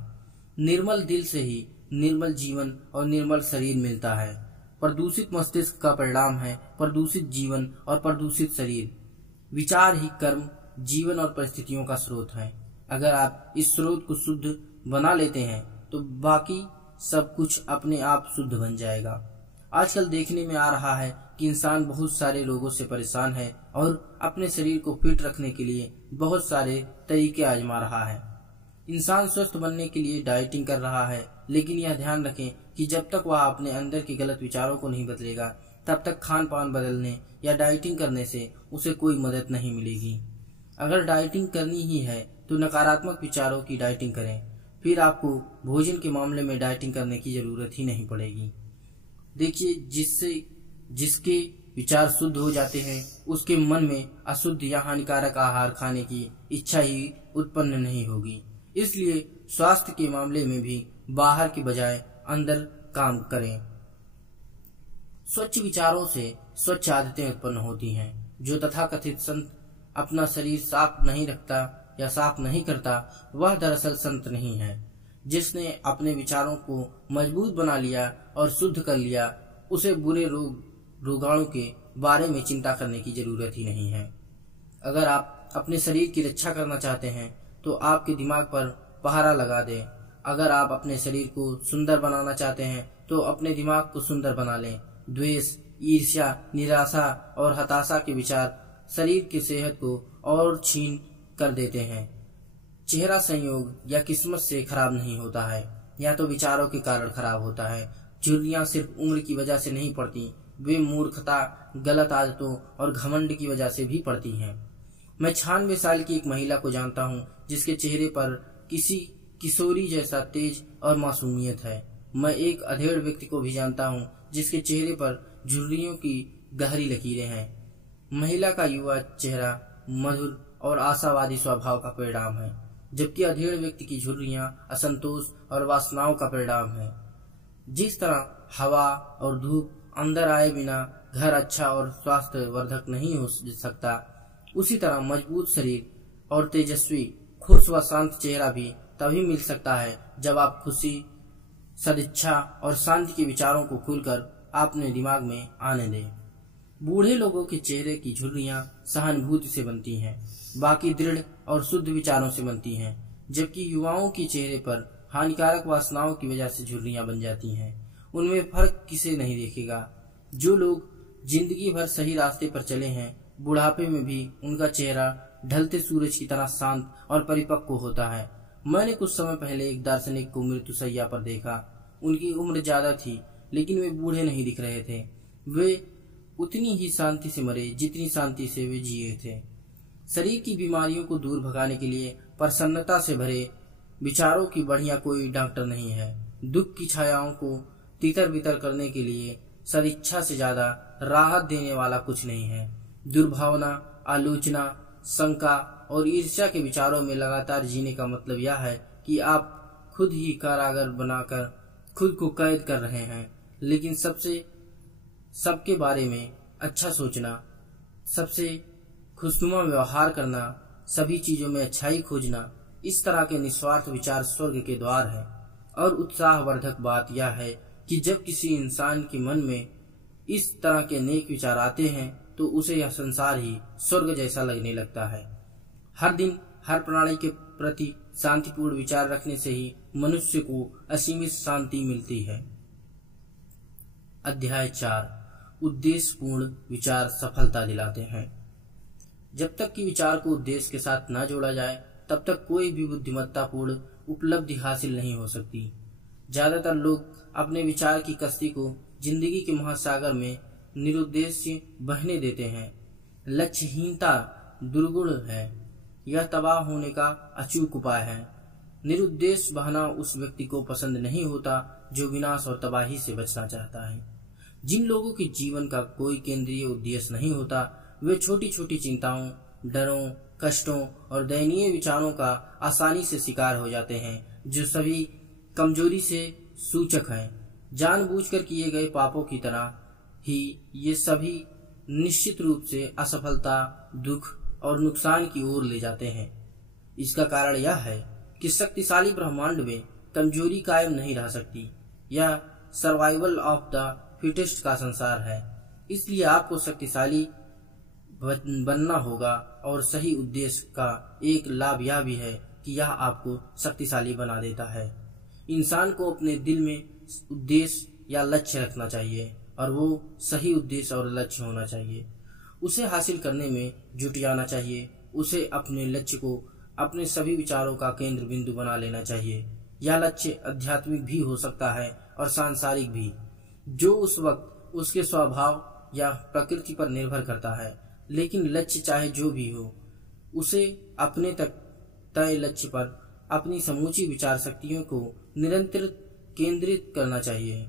निर्मल दिल से ही निर्मल जीवन और निर्मल शरीर मिलता है। प्रदूषित मस्तिष्क का परिणाम है प्रदूषित जीवन और प्रदूषित शरीर। विचार ही कर्म, जीवन और परिस्थितियों का स्रोत है। अगर आप इस स्रोत को शुद्ध बना लेते हैं तो बाकी सब कुछ अपने आप शुद्ध बन जाएगा। आजकल देखने में आ रहा है कि इंसान बहुत सारे रोगों से परेशान है और अपने शरीर को फिट रखने के लिए बहुत सारे तरीके आजमा रहा है। इंसान स्वस्थ बनने के लिए डाइटिंग कर रहा है, लेकिन यह ध्यान रखें कि जब तक वह अपने अंदर के गलत विचारों को नहीं बदलेगा तब तक खान पान बदलने या डाइटिंग करने से उसे कोई मदद नहीं मिलेगी। अगर डाइटिंग करनी ही है तो नकारात्मक विचारों की डाइटिंग करें, फिर आपको भोजन के मामले में डाइटिंग करने की जरूरत ही नहीं पड़ेगी। देखिए, जिसके विचार शुद्ध हो जाते हैं उसके मन में अशुद्ध या हानिकारक आहार खाने की इच्छा ही उत्पन्न नहीं होगी। इसलिए स्वास्थ्य के मामले में भी बाहर की बजाय अंदर काम करें। स्वच्छ विचारों से स्वच्छ आदतें उत्पन्न होती हैं। जो तथाकथित संत अपना शरीर साफ नहीं रखता या साफ नहीं करता, वह दरअसल संत नहीं है। जिसने अपने विचारों को मजबूत बना लिया और शुद्ध कर लिया, उसे बुरे रोगाणु के बारे में चिंता करने की जरूरत ही नहीं है। अगर आप अपने शरीर की रक्षा करना चाहते हैं तो आपके दिमाग पर पहरा लगा दें। अगर आप अपने शरीर को सुंदर बनाना चाहते हैं तो अपने दिमाग को सुंदर बना लें। द्वेष, ईर्ष्या, निराशा और हताशा के विचार शरीर की सेहत को और छीन कर देते हैं। चेहरा संयोग या किस्मत से खराब नहीं होता है, या तो विचारों के कारण खराब होता है। झुर्रियां सिर्फ उम्र की वजह से नहीं पड़ती, वे मूर्खता, गलत आदतों और घमंड की वजह से भी पड़ती हैं। मैं 96 साल की एक महिला को जानता हूँ जिसके चेहरे पर किसी किशोरी जैसा तेज और मासूमियत है। मैं एक अधेड़ व्यक्ति को भी जानता हूँ जिसके चेहरे पर झुर्रियों की गहरी लकीरें हैं। महिला का युवा चेहरा मधुर और आशावादी स्वभाव का परिणाम है, जबकि अधेड़ व्यक्ति की झुर्रियां असंतोष और वासनाओं का परिणाम है। जिस तरह हवा और धूप अंदर आए बिना घर अच्छा और स्वास्थ्यवर्धक नहीं हो सकता, उसी तरह मजबूत शरीर और तेजस्वी, खुश व शांत चेहरा भी तभी मिल सकता है जब आप खुशी, सदिच्छा और शांति के विचारों को खुलकर अपने दिमाग में आने दें। बूढ़े लोगों के चेहरे की झुर्रियां सहानुभूति से बनती हैं, बाकी दृढ़ और शुद्ध विचारों से बनती हैं, जबकि युवाओं के चेहरे पर हानिकारक वासनाओं की वजह से झुर्रियां बन जाती हैं। उनमें फर्क किसे नहीं देखेगा। जो लोग जिंदगी भर सही रास्ते पर चले हैं, बुढ़ापे में भी उनका चेहरा ढलते सूरज की तरह शांत और परिपक्व होता है। मैंने कुछ समय पहले एक दार्शनिक को मृत्युशैया पर देखा। उनकी उम्र ज्यादा थी, लेकिन वे बूढ़े नहीं दिख रहे थे। वे उतनी ही शांति से मरे जितनी शांति से वे जिए थे। शरीर की बीमारियों को दूर भगाने के लिए प्रसन्नता से भरे विचारों की बढ़िया कोई डॉक्टर नहीं है। दुख की छायाओं को तितर बितर करने के लिए सदिच्छा से ज्यादा राहत देने वाला कुछ नहीं है। दुर्भावना, आलोचना, शंका और ईर्ष्या के विचारों में लगातार जीने का मतलब यह है कि आप खुद ही कारागर बनाकर खुद को कैद कर रहे हैं। लेकिन सबके बारे में अच्छा सोचना, सबसे खुशनुमा व्यवहार करना, सभी चीजों में अच्छाई खोजना, इस तरह के निस्वार्थ विचार स्वर्ग के द्वार है। और उत्साहवर्धक बात यह है कि जब किसी इंसान के मन में इस तरह के नेक विचार आते हैं तो उसे यह संसार ही स्वर्ग जैसा लगने लगता है। हर दिन हर प्राणी के प्रति शांतिपूर्ण विचार रखने से ही मनुष्य को असीमित शांति मिलती है। अध्याय 4 उद्देश्यपूर्ण विचार सफलता दिलाते हैं। जब तक कि विचार को उद्देश्य के साथ न जोड़ा जाए तब तक कोई भी बुद्धिमत्तापूर्ण उपलब्धि हासिल नहीं हो सकती। ज्यादातर लोग अपने विचार की कश्ती को जिंदगी के महासागर में निरुद्देश्य बहने देते हैं। लक्ष्यहीनता दुर्गुण है, यह तबाह होने का अचूक उपाय है। निरुद्देश्य बहना उस व्यक्ति को पसंद नहीं होता जो विनाश और तबाही से बचना चाहता है। जिन लोगों के जीवन का कोई केंद्रीय उद्देश्य नहीं होता वे छोटी छोटी चिंताओं, डरों, कष्टों और दयनीय विचारों का आसानी से शिकार हो जाते हैं, जो सभी कमजोरी से सूचक हैं। जानबूझकर किए गए पापों की तरह ही ये सभी निश्चित रूप से असफलता, दुख और नुकसान की ओर ले जाते हैं। इसका कारण यह है कि शक्तिशाली ब्रह्मांड में कमजोरी कायम नहीं रह सकती। यह सर्वाइवल ऑफ द फिटेस्ट का संसार है। इसलिए आपको शक्तिशाली बनना होगा और सही उद्देश्य का एक लाभ यह भी है कि यह आपको शक्तिशाली बना देता है। इंसान को अपने दिल में उद्देश्य या लक्ष्य रखना चाहिए और वो सही उद्देश्य और लक्ष्य होना चाहिए। उसे हासिल करने में जुट जाना चाहिए। उसे अपने लक्ष्य को अपने सभी विचारों का केंद्र बिंदु बना लेना चाहिए। यह लक्ष्य आध्यात्मिक भी हो सकता है और सांसारिक भी, जो उस वक्त उसके स्वभाव या प्रकृति पर निर्भर करता है। लेकिन लक्ष्य चाहे जो भी हो, उसे अपने तक तय लक्ष्य पर अपनी समूची विचार शक्तियों को निरंतर केंद्रित करना चाहिए।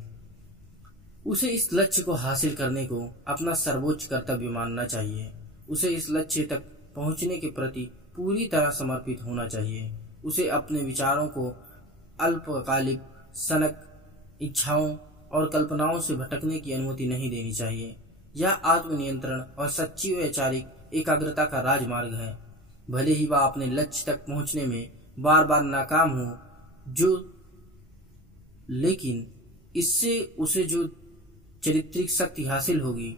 उसे इस लक्ष्य को हासिल करने को अपना सर्वोच्च कर्तव्य मानना चाहिए। उसे इस लक्ष्य तक पहुंचने के प्रति पूरी तरह समर्पित होना चाहिए। उसे अपने विचारों को अल्पकालिक सनक इच्छाओं और कल्पनाओं से भटकने की अनुमति नहीं देनी चाहिए। यह आत्मनियंत्रण और सच्ची वैचारिक एकाग्रता का राजमार्ग है। भले ही वह अपने लक्ष्य तक पहुंचने में बार बार नाकाम हो, लेकिन इससे उसे जो चारित्रिक शक्ति हासिल होगी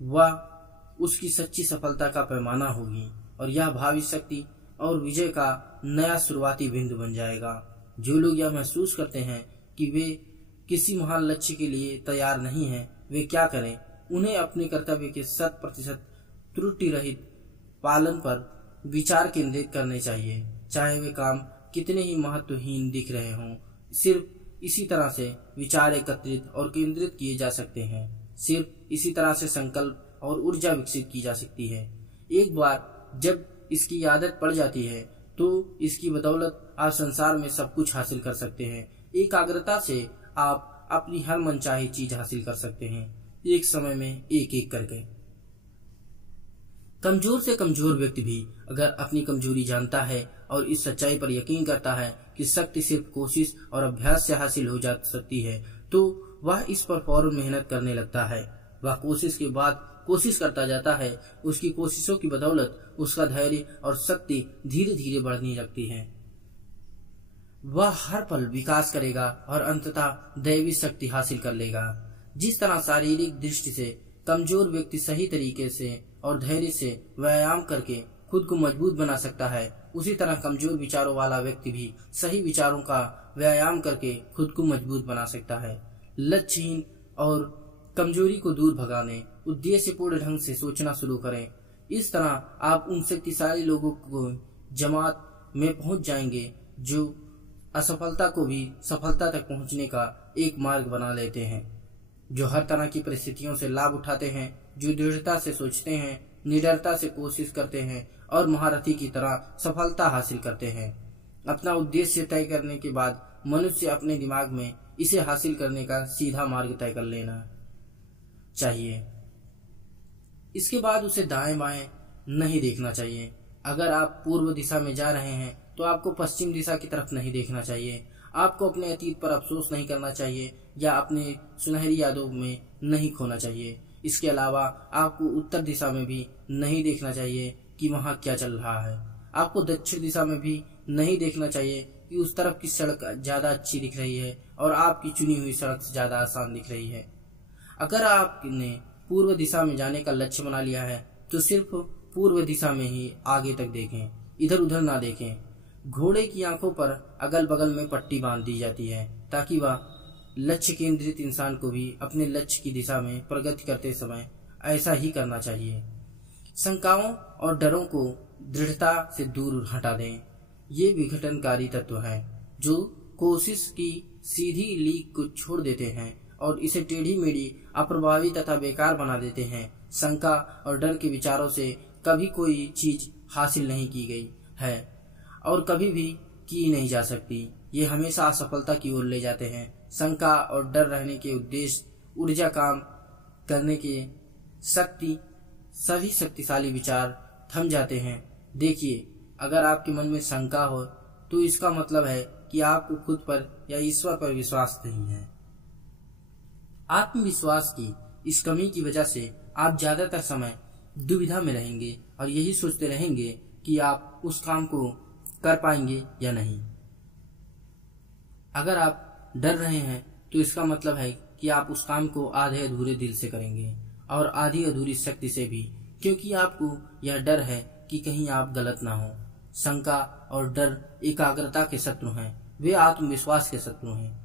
वह उसकी सच्ची सफलता का पैमाना होगी और यह भावी शक्ति और विजय का नया शुरुआती बिंदु बन जाएगा। जो लोग यह महसूस करते हैं कि वे किसी महान लक्ष्य के लिए तैयार नहीं हैं, वे क्या करें? उन्हें अपने कर्तव्य के 100% त्रुटि रहित पालन पर विचार केंद्रित करने चाहिए, चाहे वे काम कितने ही महत्वहीन दिख रहे हों। सिर्फ इसी तरह से विचार एकत्रित और केंद्रित किए जा सकते हैं। सिर्फ इसी तरह से संकल्प और ऊर्जा विकसित की जा सकती है। एक बार जब इसकी आदत पड़ जाती है तो इसकी बदौलत आप संसार में सब कुछ हासिल कर सकते हैं। एकाग्रता से आप अपनी हर मनचाही चीज हासिल कर सकते हैं, एक समय में एक एक करके। कमजोर से कमजोर व्यक्ति भी अगर अपनी कमजोरी जानता है और इस सच्चाई पर यकीन करता है कि शक्ति सिर्फ कोशिश और अभ्यास से हासिल हो जा सकती है, तो वह इस पर फौरन मेहनत करने लगता है। वह कोशिश के बाद कोशिश करता जाता है। उसकी कोशिशों की बदौलत उसका धैर्य और शक्ति धीरे धीरे बढ़ने लगती है। वह हर पल विकास करेगा और अंततः दैवी शक्ति हासिल कर लेगा। जिस तरह शारीरिक दृष्टि से कमजोर व्यक्ति सही तरीके से और धैर्य से व्यायाम करके खुद को मजबूत बना सकता है, उसी तरह कमजोर विचारों वाला व्यक्ति भी सही विचारों का व्यायाम करके खुद को मजबूत बना सकता है। लक्ष्यहीन और कमजोरी को दूर भगाने उद्देश्यपूर्ण ढंग से सोचना शुरू करें। इस तरह आप उन शक्तिशाली लोगों को जमात में पहुंच जाएंगे जो असफलता को भी सफलता तक पहुंचने का एक मार्ग बना लेते हैं, जो हर तरह की परिस्थितियों से लाभ उठाते हैं, जो दृढ़ता से सोचते हैं, निडरता से कोशिश करते हैं और महारथी की तरह सफलता हासिल करते हैं। अपना उद्देश्य तय करने के बाद मनुष्य अपने दिमाग में इसे हासिल करने का सीधा मार्ग तय कर लेना चाहिए। इसके बाद उसे दाएं बाएं नहीं देखना चाहिए। अगर आप पूर्व दिशा में जा रहे हैं तो आपको पश्चिम दिशा की तरफ नहीं देखना चाहिए। आपको अपने अतीत पर अफसोस नहीं करना चाहिए या अपने सुनहरी यादों में नहीं खोना चाहिए। इसके अलावा आपको उत्तर दिशा में भी नहीं देखना चाहिए कि वहां क्या चल रहा है। आपको दक्षिण दिशा में भी नहीं देखना चाहिए कि उस तरफ की सड़क ज्यादा अच्छी दिख रही है और आपकी चुनी हुई सड़क से ज्यादा आसान दिख रही है। अगर आपने पूर्व दिशा में जाने का लक्ष्य बना लिया है तो सिर्फ पूर्व दिशा में ही आगे तक देखें, इधर उधर ना देखें। घोड़े की आंखों पर अगल बगल में पट्टी बांध दी जाती है ताकि वह लक्ष्य केंद्रित इंसान को भी अपने लक्ष्य की दिशा में प्रगति करते समय ऐसा ही करना चाहिए। शंकाओं और डरों को दृढ़ता से दूर हटा दें। ये विघटनकारी तत्व हैं जो कोशिश की सीधी लीक को छोड़ देते हैं और इसे टेढ़ी मेढ़ी, अप्रभावी तथा बेकार बना देते हैं। शंका और डर के विचारों से कभी कोई चीज हासिल नहीं की गई है और कभी भी की नहीं जा सकती। ये हमेशा असफलता की ओर ले जाते हैं। शंका और डर रहने के उद्देश्य, ऊर्जा, काम करने के शक्ति, सभी शक्तिशाली विचार थम जाते हैं। देखिए, अगर आपके मन में शंका हो तो इसका मतलब है कि आपको खुद पर या ईश्वर पर विश्वास नहीं है। आत्मविश्वास की इस कमी की वजह से आप ज्यादातर समय दुविधा में रहेंगे और यही सोचते रहेंगे कि आप उस काम को कर पाएंगे या नहीं। अगर आप डर रहे हैं तो इसका मतलब है कि आप उस काम को आधे अधूरे दिल से करेंगे और आधी अधूरी शक्ति से भी, क्योंकि आपको यह डर है कि कहीं आप गलत ना हो। शंका और डर एकाग्रता के शत्रु हैं, वे आत्मविश्वास के शत्रु हैं।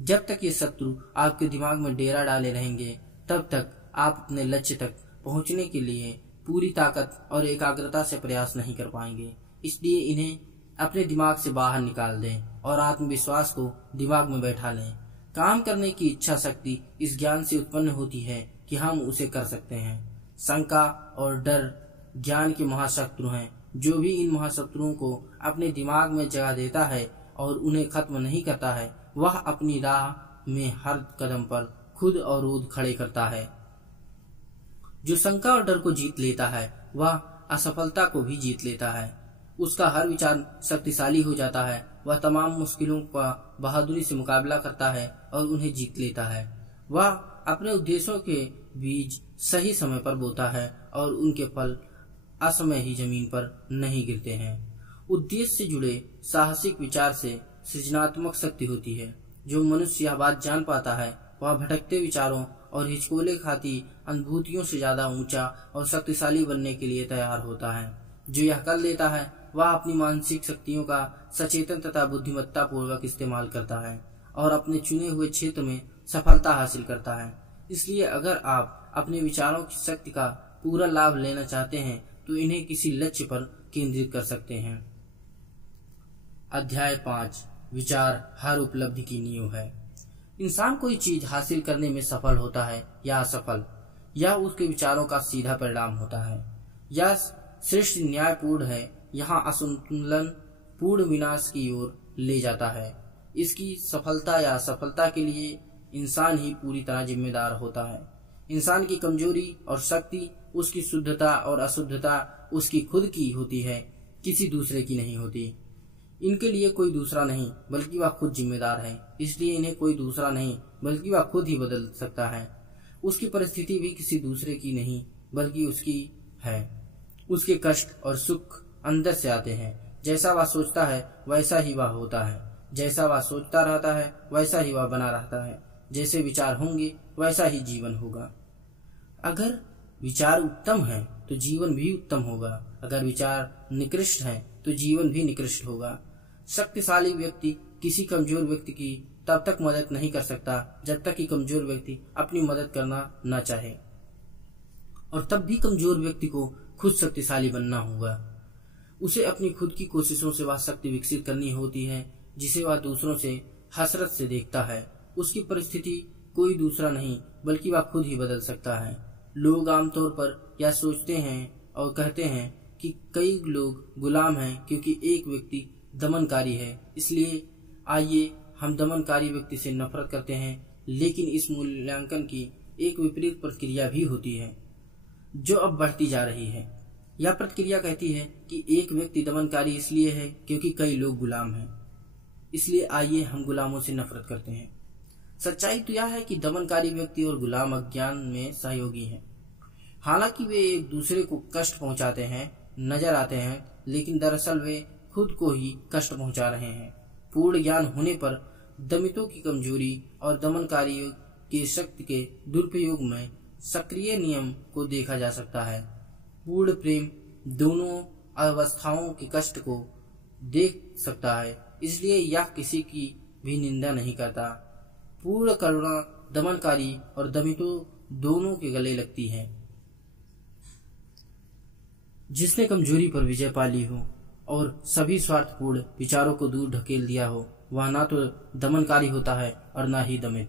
जब तक ये शत्रु आपके दिमाग में डेरा डाले रहेंगे तब तक आप अपने लक्ष्य तक पहुंचने के लिए पूरी ताकत और एकाग्रता से प्रयास नहीं कर पाएंगे। इसलिए इन्हें अपने दिमाग से बाहर निकाल दें और आत्मविश्वास को दिमाग में बैठा लें। काम करने की इच्छा शक्ति इस ज्ञान से उत्पन्न होती है कि हम उसे कर सकते हैं। शंका और डर ज्ञान के महाशत्रु हैं। जो भी इन महाशत्रुओं को अपने दिमाग में जगह देता है और उन्हें खत्म नहीं करता है, वह अपनी राह में हर कदम पर खुद अवरोध खड़े करता है। जो शंका और डर को जीत लेता है वह असफलता को भी जीत लेता है। उसका हर विचार शक्तिशाली हो जाता है। वह तमाम मुश्किलों का बहादुरी से मुकाबला करता है और उन्हें जीत लेता है। वह अपने उद्देश्यों के बीज सही समय पर बोता है और उनके फल असमय ही जमीन पर नहीं गिरते हैं। उद्देश्य से जुड़े साहसिक विचार से सृजनात्मक शक्ति होती है। जो मनुष्य यह बात जान पाता है वह भटकते विचारों और हिचकोले खाती अनुभूतियों से ज्यादा ऊंचा और शक्तिशाली बनने के लिए तैयार होता है। जो यह कर लेता है वह अपनी मानसिक शक्तियों का सचेतन तथा बुद्धिमत्ता पूर्वक इस्तेमाल करता है और अपने चुने हुए क्षेत्र में सफलता हासिल करता है। इसलिए अगर आप अपने विचारों की शक्ति का पूरा लाभ लेना चाहते हैं तो इन्हें किसी लक्ष्य पर केंद्रित कर सकते हैं। अध्याय 5 विचार हर उपलब्धि की नींव है। इंसान कोई चीज हासिल करने में सफल होता है या असफल, यह उसके विचारों का सीधा परिणाम होता है। यह श्रेष्ठ न्यायपूर्ण है, यहाँ असंतुलन पूर्ण विनाश की ओर ले जाता है। इसकी सफलता या असफलता के लिए इंसान ही पूरी तरह जिम्मेदार होता है। इंसान की कमजोरी और शक्ति, उसकी शुद्धता और अशुद्धता उसकी खुद की होती है, किसी दूसरे की नहीं होती। इनके लिए कोई दूसरा नहीं बल्कि वह खुद जिम्मेदार है। इसलिए इन्हें कोई दूसरा नहीं बल्कि वह खुद ही बदल सकता है। उसकी परिस्थिति भी किसी दूसरे की नहीं बल्कि उसकी है। उसके कष्ट और सुख अंदर से आते हैं। जैसा वह सोचता है वैसा ही वह होता है। जैसा वह सोचता रहता है वैसा ही वह बना रहता है। जैसे विचार होंगे वैसा ही जीवन होगा। अगर विचार उत्तम है तो जीवन भी उत्तम होगा। अगर विचार निकृष्ट है तो जीवन भी निकृष्ट होगा। शक्तिशाली व्यक्ति किसी कमजोर व्यक्ति की तब तक मदद नहीं कर सकता जब तक कि कमजोर व्यक्ति अपनी मदद करना न चाहे, और तब भी कमजोर व्यक्ति को खुद शक्तिशाली बनना होगा। उसे अपनी खुद की कोशिशों से वह शक्ति विकसित करनी होती है जिसे वह दूसरों से हसरत से देखता है। उसकी परिस्थिति कोई दूसरा नहीं बल्कि वह खुद ही बदल सकता है। लोग आमतौर पर यह सोचते हैं और कहते हैं कि कई लोग गुलाम हैं क्योंकि एक व्यक्ति दमनकारी है। इसलिए आइए हम दमनकारी व्यक्ति से नफरत करते हैं। लेकिन इस मूल्यांकन की एक विपरीत प्रक्रिया भी होती है जो अब बढ़ती जा रही है। यह प्रक्रिया कहती है कि एक व्यक्ति दमनकारी इसलिए है क्योंकि कई लोग गुलाम हैं। इसलिए आइए हम गुलामों से नफरत करते हैं। सच्चाई तो यह है कि दमनकारी व्यक्ति और गुलाम अज्ञान में सहयोगी हैं। हालांकि वे एक दूसरे को कष्ट पहुंचाते हैं नजर आते हैं, लेकिन दरअसल वे खुद को ही कष्ट पहुंचा रहे हैं। पूर्ण ज्ञान होने पर दमितों की कमजोरी और दमनकारियों के शक्ति के दुरुपयोग में सक्रिय नियम को देखा जा सकता है। पूर्ण प्रेम दोनों अवस्थाओं के कष्ट को देख सकता है, इसलिए यह किसी की भी निंदा नहीं करता। पूर्ण करुणा दमनकारी और दमितों दोनों के गले लगती है। जिसने कमजोरी पर विजय पा ली हो और सभी स्वार्थपूर्ण विचारों को दूर ढकेल दिया हो, वह ना तो दमनकारी होता है और ना ही दमित।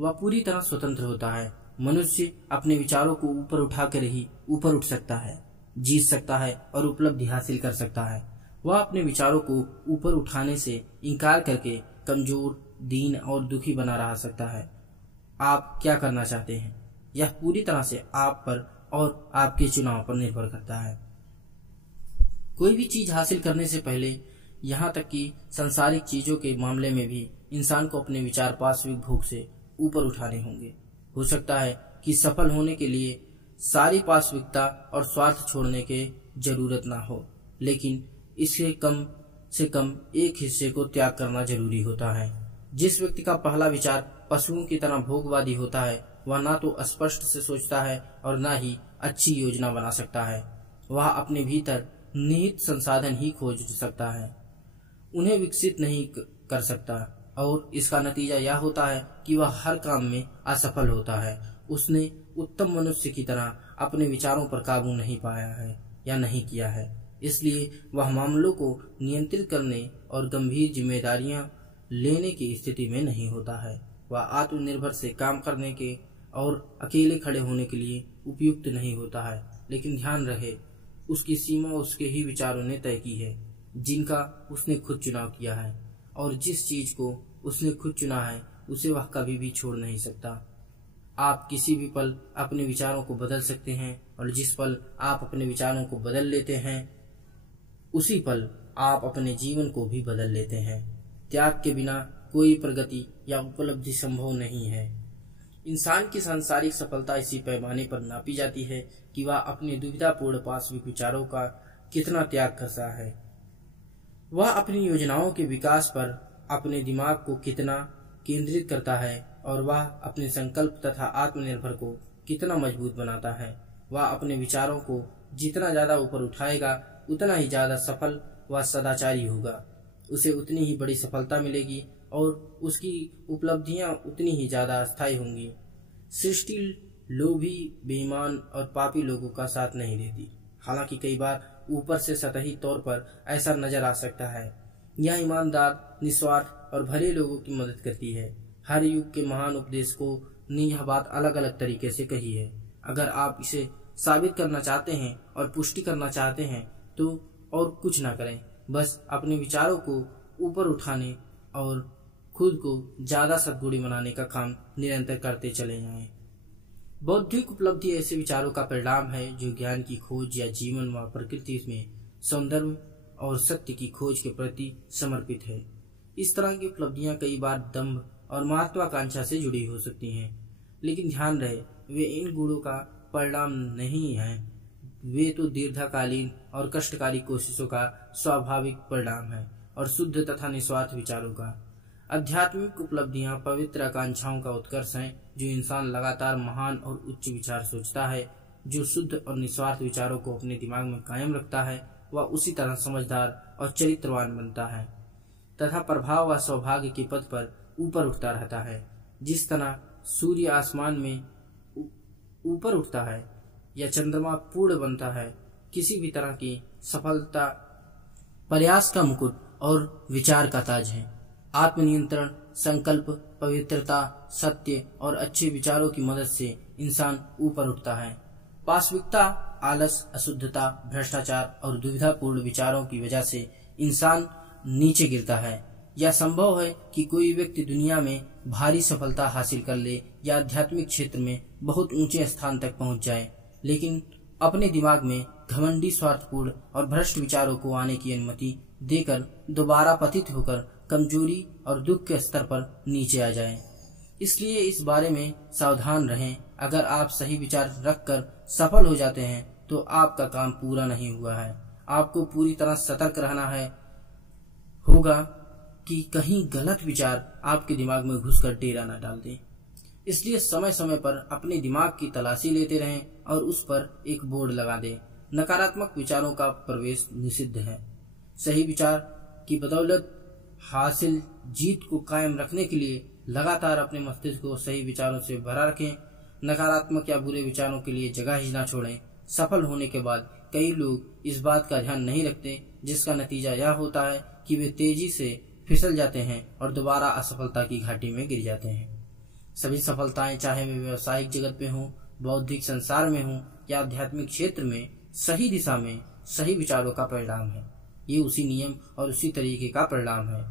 वह पूरी तरह स्वतंत्र होता है। मनुष्य अपने विचारों को ऊपर उठाकर ही ऊपर उठ सकता है, जीत सकता है और उपलब्धि हासिल कर सकता है। वह अपने विचारों को ऊपर उठाने से इनकार करके कमजोर, दीन और दुखी बना रह सकता है। आप क्या करना चाहते हैं, यह पूरी तरह से आप पर और आपके चुनाव पर निर्भर करता है। कोई भी चीज हासिल करने से पहले, यहाँ तक कि सांसारिक चीजों के मामले में भी, इंसान को अपने विचार पार्श्विक भोग से ऊपर उठाने होंगे। हो सकता है कि सफल होने के लिए सारी पार्श्विकता और स्वार्थ छोड़ने की जरूरत ना हो, लेकिन इसके कम से कम एक हिस्से को त्याग करना जरूरी होता है। जिस व्यक्ति का पहला विचार पशुओं की तरह भोगवादी होता है, वह ना तो स्पष्ट से सोचता है और ना ही अच्छी योजना बना सकता है। वह अपने भीतर निहित संसाधन ही खोज सकता है, उन्हें विकसित नहीं कर सकता, और इसका नतीजा यह होता है कि वह हर काम में असफल होता है। उसने उत्तम मनुष्य की तरह अपने विचारों पर काबू नहीं पाया है या नहीं किया है, इसलिए वह मामलों को नियंत्रित करने और गंभीर जिम्मेदारियां लेने की स्थिति में नहीं होता है। वह आत्मनिर्भर से काम करने के और अकेले खड़े होने के लिए उपयुक्त नहीं होता है। लेकिन ध्यान रहे, उसकी सीमा उसके ही विचारों ने तय की है, जिनका उसने खुद चुनाव किया है, और जिस चीज को उसने खुद चुना है उसे वह कभी भी छोड़ नहीं सकता। आप किसी भी पल अपने विचारों को बदल सकते हैं, और जिस पल आप अपने विचारों को बदल लेते हैं, उसी पल आप अपने जीवन को भी बदल लेते हैं। त्याग के बिना कोई प्रगति या उपलब्धि संभव नहीं है। इंसान की सांसारिक सफलता इसी पैमाने पर नापी जाती है कि वह अपने दुविधापूर्ण पार्श्विक विचारों का कितना त्याग करता है। वह अपनी योजनाओं के विकास पर अपने दिमाग को कितना केंद्रित करता है, और वह अपने संकल्प तथा आत्मनिर्भर को कितना मजबूत बनाता है। वह अपने विचारों को जितना ज्यादा ऊपर उठाएगा, उतना ही ज्यादा सफल व सदाचारी होगा। उसे उतनी ही बड़ी सफलता मिलेगी और उसकी उपलब्धियां उतनी ही ज्यादा अस्थायी होंगी। सृष्टि लोभी, बेईमान और पापी लोगों का साथ नहीं देती। हालांकि कई बार ऊपर से सतही तौर पर ऐसा नजर आ सकता है। यह ईमानदार, निस्वार्थ और भले लोगों की मदद करती है। हर युग के महान उपदेशकों ने यह बात अलग अलग तरीके से कही है। अगर आप इसे साबित करना चाहते हैं और पुष्टि करना चाहते हैं तो और कुछ ना करें, बस अपने विचारों को ऊपर उठाने और खुद को ज्यादा सद्गुणी बनाने का काम निरंतर करते चले जाएं। बौद्धिक उपलब्धि ऐसे विचारों का परिणाम है जो ज्ञान की खोज या जीवन व प्रकृति में सौंदर्य और सत्य की खोज के प्रति समर्पित है। इस तरह की उपलब्धियां कई बार दंभ और महत्वाकांक्षा से जुड़ी हो सकती हैं, लेकिन ध्यान रहे, वे इन गुणों का परिणाम नहीं है। वे तो दीर्घकालीन और कष्टकारी कोशिशों का स्वाभाविक परिणाम है और शुद्ध तथा निस्वार्थ विचारों का। आध्यात्मिक उपलब्धियां पवित्र आकांक्षाओं का उत्कर्ष हैं। जो इंसान लगातार महान और उच्च विचार सोचता है, जो शुद्ध और निस्वार्थ विचारों को अपने दिमाग में कायम रखता है, वह उसी तरह समझदार और चरित्रवान बनता है तथा प्रभाव व सौभाग्य के पद पर ऊपर उठता रहता है। जिस तरह सूर्य आसमान में ऊपर उठता है या चंद्रमा पूर्ण बनता है, किसी भी तरह की सफलता प्रयास का मुकुट और विचार का ताज है। आत्मनियंत्रण, संकल्प, पवित्रता, सत्य और अच्छे विचारों की मदद से इंसान ऊपर उठता है। पार्श्विकता, आलस, अशुद्धता, भ्रष्टाचार और दुविधापूर्ण विचारों की वजह से इंसान नीचे गिरता है। यह संभव है कि कोई व्यक्ति दुनिया में भारी सफलता हासिल कर ले या आध्यात्मिक क्षेत्र में बहुत ऊंचे स्थान तक पहुंच जाए, लेकिन अपने दिमाग में घमंडी, स्वार्थपूर्ण और भ्रष्ट विचारों को आने की अनुमति देकर दोबारा पतित होकर कमजोरी और दुख के स्तर पर नीचे आ जाए। इसलिए इस बारे में सावधान रहें। अगर आप सही विचार रखकर सफल हो जाते हैं तो आपका काम पूरा नहीं हुआ है। आपको पूरी तरह सतर्क रहना होगा कि कहीं गलत विचार आपके दिमाग में घुसकर डेरा न डाल दें। इसलिए समय समय पर अपने दिमाग की तलाशी लेते रहें और उस पर एक बोर्ड लगा दें। नकारात्मक विचारों का प्रवेश निषिद्ध है। सही विचार की बदौलत हासिल जीत को कायम रखने के लिए लगातार अपने मस्तिष्क को सही विचारों से भरा रखें। नकारात्मक या बुरे विचारों के लिए जगह ही ना छोड़ें। सफल होने के बाद कई लोग इस बात का ध्यान नहीं रखते, जिसका नतीजा यह होता है कि वे तेजी से फिसल जाते हैं और दोबारा असफलता की घाटी में गिर जाते हैं। सभी सफलताएं, चाहे वे व्यवसायिक जगत में हों, बौद्धिक संसार में हों या आध्यात्मिक क्षेत्र में, सही दिशा में सही विचारों का परिणाम है। ये उसी नियम और उसी तरीके का परिणाम है।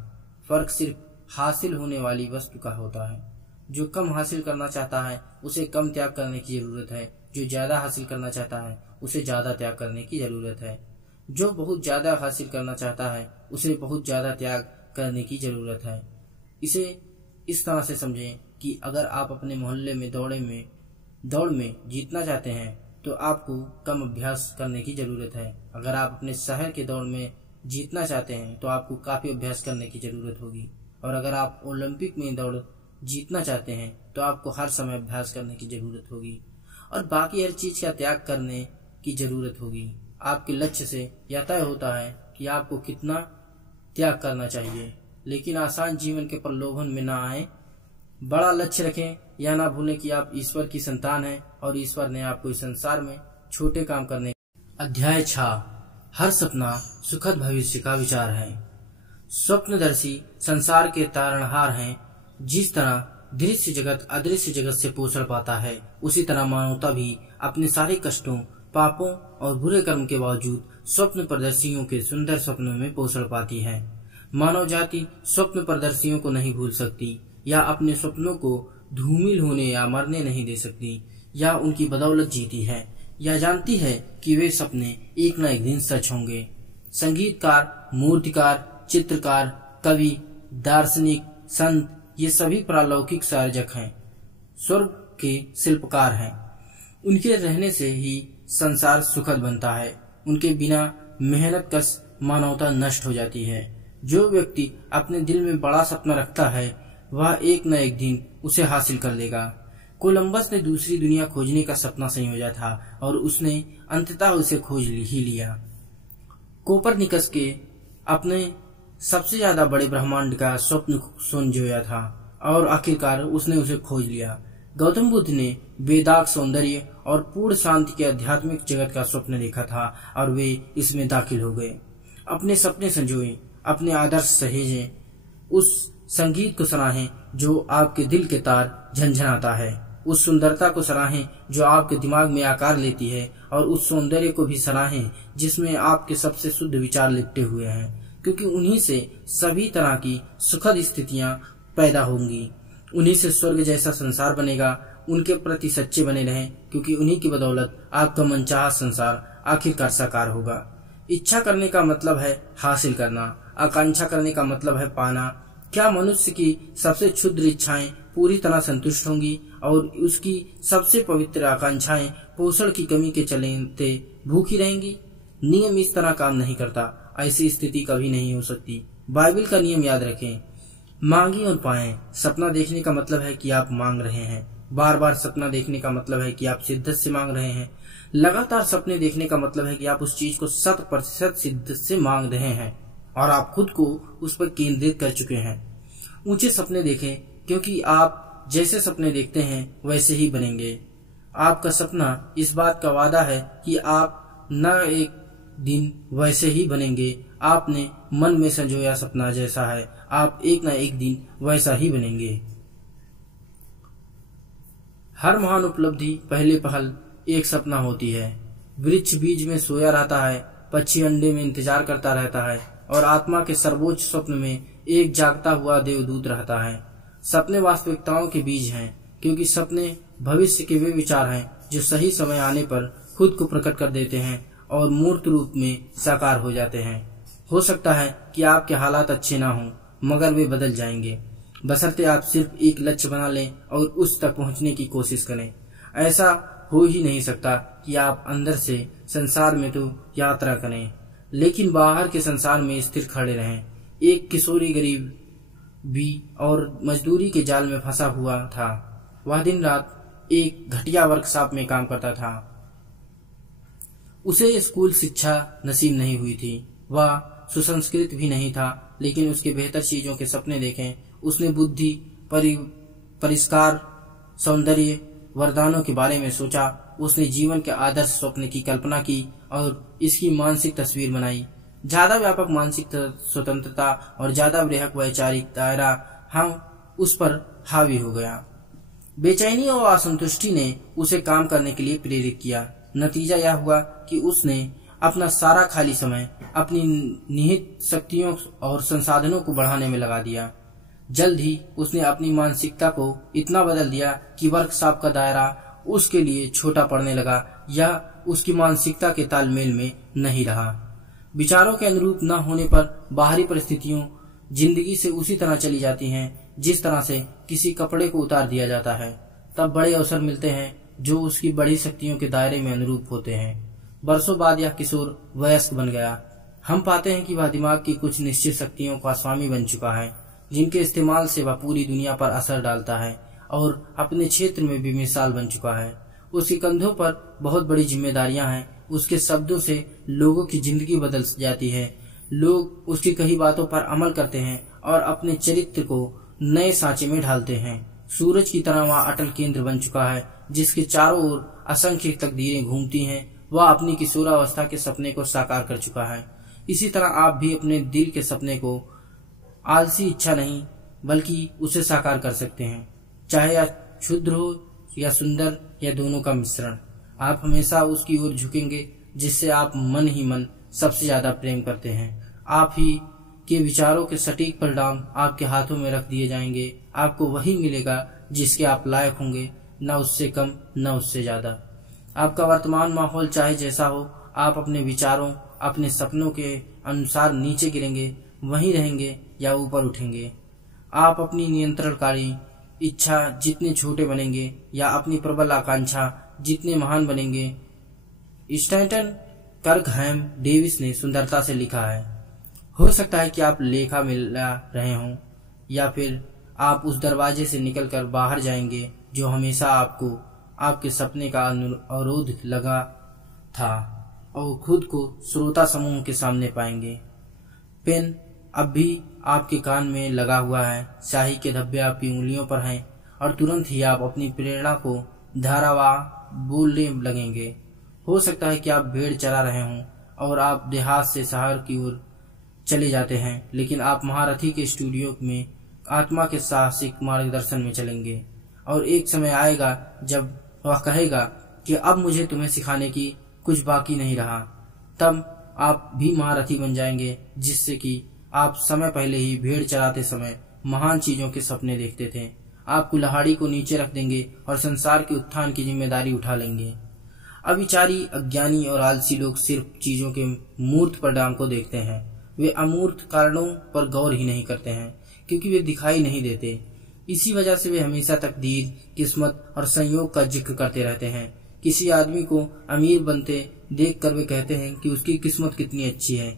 फर्क सिर्फ हासिल होने वाली वस्तु का होता है। जो कम हासिल करना चाहता है उसे कम त्याग करने की जरूरत है। जो ज्यादा हासिल करना चाहता है उसे ज्यादा त्याग करने की जरूरत है। जो बहुत ज्यादा हासिल करना चाहता है उसे बहुत ज्यादा त्याग करने की जरूरत है। इसे इस तरह से समझें कि अगर आप अपने मोहल्ले में दौड़ में जीतना चाहते हैं तो आपको कम अभ्यास करने की जरूरत है। अगर आप अपने शहर के दौड़ में जीतना चाहते हैं तो आपको काफी अभ्यास करने की जरूरत होगी। और अगर आप ओलंपिक में दौड़ जीतना चाहते हैं तो आपको हर समय अभ्यास करने की जरूरत होगी और बाकी हर चीज का त्याग करने की जरूरत होगी। आपके लक्ष्य से यह तय होता है कि आपको कितना त्याग करना चाहिए। लेकिन आसान जीवन के प्रलोभन में ना आए। बड़ा लक्ष्य रखें। यह ना भूलें कि आप ईश्वर की संतान हैं और ईश्वर ने आपको इस संसार में छोटे काम करने। अध्याय 6। हर सपना सुखद भविष्य का विचार है। स्वप्नदर्शी संसार के तारणहार हैं। जिस तरह दृश्य जगत अदृश्य जगत से पोषण पाता है, उसी तरह मानवता भी अपने सारे कष्टों, पापों और बुरे कर्म के बावजूद स्वप्न प्रदर्शियों के सुंदर सपनों में पोषण पाती है। मानव जाति स्वप्न प्रदर्शियों को नहीं भूल सकती या अपने स्वप्नों को धूमिल होने या मरने नहीं दे सकती या उनकी बदौलत जीती है। यह जानती है कि वे सपने एक न एक दिन सच होंगे। संगीतकार, मूर्तिकार, चित्रकार, कवि, दार्शनिक, संत, ये सभी प्रालौकिक सर्जक हैं, स्वर्ग के शिल्पकार हैं। उनके रहने से ही संसार सुखद बनता है। उनके बिना मेहनत कश मानवता नष्ट हो जाती है। जो व्यक्ति अपने दिल में बड़ा सपना रखता है वह एक न एक दिन उसे हासिल कर लेगा। कोलंबस ने दूसरी दुनिया खोजने का सपना संयोजा था और उसने अंततः उसे खोज ही लिया। कोपरनिकस के अपने सबसे ज्यादा बड़े ब्रह्मांड का स्वप्न संजोया था और आखिरकार उसने उसे खोज लिया। गौतम बुद्ध ने बेदाग सौंदर्य और पूर्ण शांति के आध्यात्मिक जगत का स्वप्न देखा था और वे इसमें दाखिल हो गए। अपने सपने संजोए, अपने आदर्श सहेजें, उस संगीत को सराहें जो आपके दिल के तार झंझनाता है, उस सुंदरता को सराहें जो आपके दिमाग में आकार लेती है और उस सौंदर्य को भी सराहें जिसमें आपके सबसे शुद्ध विचार लिपटे हुए हैं, क्योंकि उन्हीं से सभी तरह की सुखद स्थितियां पैदा होंगी। उन्हीं से स्वर्ग जैसा संसार बनेगा। उनके प्रति सच्चे बने रहें, क्योंकि उन्हीं की बदौलत आपका मनचाहा संसार आखिरकार साकार होगा। इच्छा करने का मतलब है हासिल करना, आकांक्षा करने का मतलब है पाना। क्या मनुष्य की सबसे क्षुद्र इच्छाएं पूरी तरह संतुष्ट होंगी और उसकी सबसे पवित्र आकांक्षाएं पोषण की कमी के चलते भूखी रहेंगी? नियम इस तरह काम नहीं करता। ऐसी स्थिति कभी नहीं हो सकती। बाइबल का नियम याद रखें, मांगिए और पाएं। सपना देखने का मतलब है कि आप मांग रहे हैं। बार बार सपना देखने का मतलब है कि आप शिद्दत से मांग रहे हैं। लगातार सपने देखने का मतलब है कि आप उस चीज को 100% शिद्दत से मांग रहे हैं और आप खुद को उस पर केंद्रित कर चुके हैं। ऊंचे सपने देखें, क्योंकि आप जैसे सपने देखते हैं वैसे ही बनेंगे। आपका सपना इस बात का वादा है कि आप न एक दिन वैसे ही बनेंगे। आपने मन में संजोया सपना जैसा है, आप एक न एक दिन वैसा ही बनेंगे। हर महान उपलब्धि पहले पहल एक सपना होती है। वृक्ष बीज में सोया रहता है, पक्षी अंडे में इंतजार करता रहता है और आत्मा के सर्वोच्च स्वप्न में एक जागता हुआ देवदूत रहता है। सपने वास्तविकताओं के बीज हैं, क्योंकि सपने भविष्य के वे विचार हैं जो सही समय आने पर खुद को प्रकट कर देते हैं और मूर्त रूप में साकार हो जाते हैं। हो सकता है कि आपके हालात अच्छे ना हों, मगर वे बदल जाएंगे, बशर्ते आप सिर्फ एक लक्ष्य बना लें और उस तक पहुंचने की कोशिश करें। ऐसा हो ही नहीं सकता कि आप अंदर से संसार में तो यात्रा करें, लेकिन बाहर के संसार में स्थिर खड़े रहें। एक किशोरी गरीब भी और मजदूरी के जाल में फंसा हुआ था। वह दिन रात एक घटिया वर्कशॉप में काम करता था। उसे स्कूल शिक्षा नसीब नहीं हुई थी, वह सुसंस्कृत भी नहीं था, लेकिन उसके बेहतर चीजों के सपने देखे। उसने बुद्धि, परिष्कार, सौंदर्य, वरदानों के बारे में सोचा। उसने जीवन के आदर्श स्वप्न की कल्पना की और इसकी मानसिक तस्वीर बनाई। ज्यादा व्यापक मानसिक स्वतंत्रता और ज्यादा बृहत वैचारिक दायरा उस पर हावी हो गया। बेचैनी और असंतुष्टि ने उसे काम करने के लिए प्रेरित किया। नतीजा यह हुआ कि उसने अपना सारा खाली समय अपनी निहित शक्तियों और संसाधनों को बढ़ाने में लगा दिया। जल्द ही उसने अपनी मानसिकता को इतना बदल दिया कि वर्कशॉप का दायरा उसके लिए छोटा पड़ने लगा या उसकी मानसिकता के तालमेल में नहीं रहा। विचारों के अनुरूप न होने पर बाहरी परिस्थितियों जिंदगी से उसी तरह चली जाती हैं जिस तरह से किसी कपड़े को उतार दिया जाता है। तब बड़े अवसर मिलते हैं जो उसकी बड़ी शक्तियों के दायरे में अनुरूप होते हैं। बरसों बाद यह किशोर वयस्क बन गया। हम पाते हैं कि वह दिमाग की कुछ निश्चित शक्तियों का स्वामी बन चुका है, जिनके इस्तेमाल से वह पूरी दुनिया पर असर डालता है और अपने क्षेत्र में भी मिसाल बन चुका है। उसके कंधों पर बहुत बड़ी जिम्मेदारियां हैं। उसके शब्दों से लोगों की जिंदगी बदल जाती है। लोग उसकी कही बातों पर अमल करते हैं और अपने चरित्र को नए सांचे में ढालते हैं। सूरज की तरह वह अटल केंद्र बन चुका है, जिसके चारों ओर असंख्य तकदीरें घूमती हैं। वह अपनी किशोरावस्था के सपने को साकार कर चुका है। इसी तरह आप भी अपने दिल के सपने को आलसी इच्छा नहीं बल्कि उसे साकार कर सकते हैं, चाहे यह क्षुद्र हो या सुंदर या दोनों का मिश्रण। आप हमेशा उसकी ओर झुकेंगे जिससे आप मन ही मन सबसे ज्यादा प्रेम करते हैं। आप ही के विचारों के सटीक परिणाम आपके हाथों में रख दिए जाएंगे। आपको वही मिलेगा जिसके आप लायक होंगे, न उससे कम न उससे ज्यादा। आपका वर्तमान माहौल चाहे जैसा हो, आप अपने विचारों, अपने सपनों के अनुसार नीचे गिरेंगे, वहीं रहेंगे या ऊपर उठेंगे। आप अपनी नियंत्रणकारी इच्छा जितने छोटे बनेंगे या अपनी प्रबल आकांक्षा जितने महान बनेंगे। स्टैंटन कर्कहैम डेविस ने सुंदरता से लिखा है, हो सकता है कि आप लेखा मिला रहे हों या फिर आप उस दरवाजे से निकलकर बाहर जाएंगे जो हमेशा आपको आपके सपने का अवरोध लगा था और खुद को श्रोता समूह के सामने पाएंगे। पेन अब भी आपके कान में लगा हुआ है, स्याही के धब्बे आपकी उंगलियों पर हैं और तुरंत ही आप अपनी प्रेरणा को धारावाह बोलने लगेंगे। हो सकता है कि आप भेड़ चरा रहे हों और आप देहात से शहर की ओर चले जाते हैं, लेकिन आप महारथी के स्टूडियो में आत्मा के साहसिक मार्गदर्शन में चलेंगे और एक समय आएगा जब वह कहेगा कि अब मुझे तुम्हें सिखाने की कुछ बाकी नहीं रहा। तब आप भी महारथी बन जाएंगे, जिससे कि आप समय पहले ही भेड़ चराते समय महान चीजों के सपने देखते थे। आप कुल्हाड़ी को नीचे रख देंगे और संसार के उत्थान की जिम्मेदारी उठा लेंगे। अविचारी, अज्ञानी और आलसी लोग सिर्फ चीजों के मूर्त परिणाम को देखते हैं। वे अमूर्त कारणों पर गौर ही नहीं करते हैं क्योंकि वे दिखाई नहीं देते। इसी वजह से वे हमेशा तकदीर, किस्मत और संयोग का जिक्र करते रहते हैं। किसी आदमी को अमीर बनते देखकर वे कहते हैं कि उसकी किस्मत कितनी अच्छी है।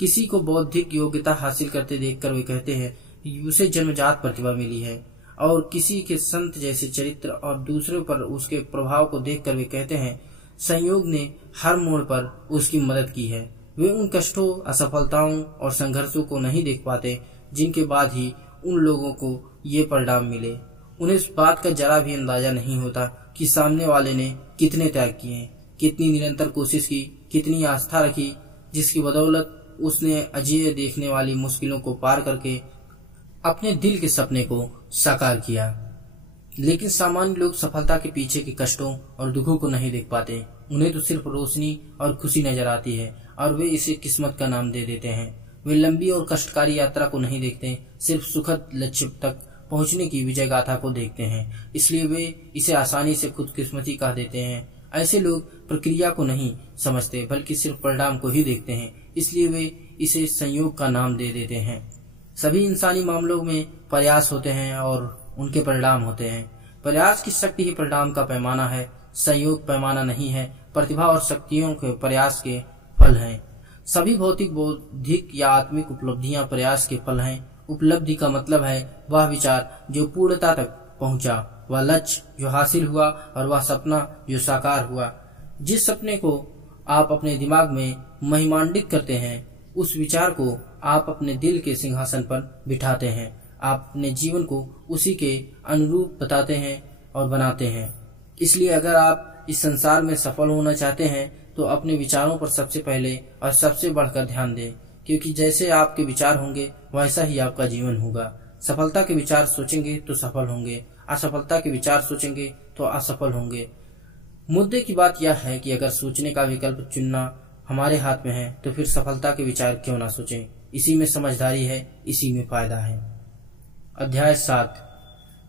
किसी को बौद्धिक योग्यता हासिल करते देखकर वे कहते हैं कि उसे जन्मजात प्रतिभा मिली है और किसी के संत जैसे चरित्र और दूसरों पर उसके प्रभाव को देखकर वे कहते हैं संयोग ने हर मोड़ पर उसकी मदद की है। वे उन कष्टों, असफलताओं और संघर्षों को नहीं देख पाते जिनके बाद ही उन लोगों को ये परिणाम मिले। उन्हें इस बात का जरा भी अंदाजा नहीं होता कि सामने वाले ने कितने त्याग किए, कितनी निरंतर कोशिश की, कितनी आस्था रखी, जिसकी बदौलत उसने अजेय देखने वाली मुश्किलों को पार करके अपने दिल के सपने को साकार किया। लेकिन सामान्य लोग सफलता के पीछे के कष्टों और दुखों को नहीं देख पाते। उन्हें तो सिर्फ रोशनी और खुशी नजर आती है और वे इसे किस्मत का नाम दे देते हैं। वे लंबी और कष्टकारी यात्रा को नहीं देखते, सिर्फ सुखद लक्ष्य तक पहुंचने की विजय गाथा को देखते हैं। इसलिए वे इसे आसानी से खुदकिस्मती कह देते हैं। ऐसे लोग प्रक्रिया को नहीं समझते बल्कि सिर्फ परिणाम को ही देखते हैं, इसलिए वे इसे संयोग का नाम दे देते हैं। सभी इंसानी मामलों में प्रयास होते हैं और उनके परिणाम होते हैं। प्रयास की शक्ति ही परिणाम का पैमाना है, संयोग पैमाना नहीं है। प्रतिभा और शक्तियों के प्रयास के फल हैं। सभी भौतिक, बौद्धिक या आत्मिक उपलब्धियां प्रयास के फल हैं उपलब्धि का मतलब है वह विचार जो पूर्णता तक पहुंचा, वह लक्ष्य जो हासिल हुआ और वह सपना जो साकार हुआ। जिस सपने को आप अपने दिमाग में महिमांडित करते हैं, उस विचार को आप अपने दिल के सिंहासन पर बिठाते हैं। आप अपने जीवन को उसी के अनुरूप बताते हैं और बनाते हैं। इसलिए अगर आप इस संसार में सफल होना चाहते हैं तो अपने विचारों पर सबसे पहले और सबसे बढ़कर ध्यान दें, क्योंकि जैसे आपके विचार होंगे वैसा ही आपका जीवन होगा। सफलता के विचार सोचेंगे तो सफल होंगे, असफलता के विचार सोचेंगे तो असफल होंगे। मुद्दे की बात यह है कि अगर सोचने का विकल्प चुनना हमारे हाथ में है तो फिर सफलता के विचार क्यों ना सोचें। इसी में समझदारी है, इसी में फायदा है। अध्याय 7,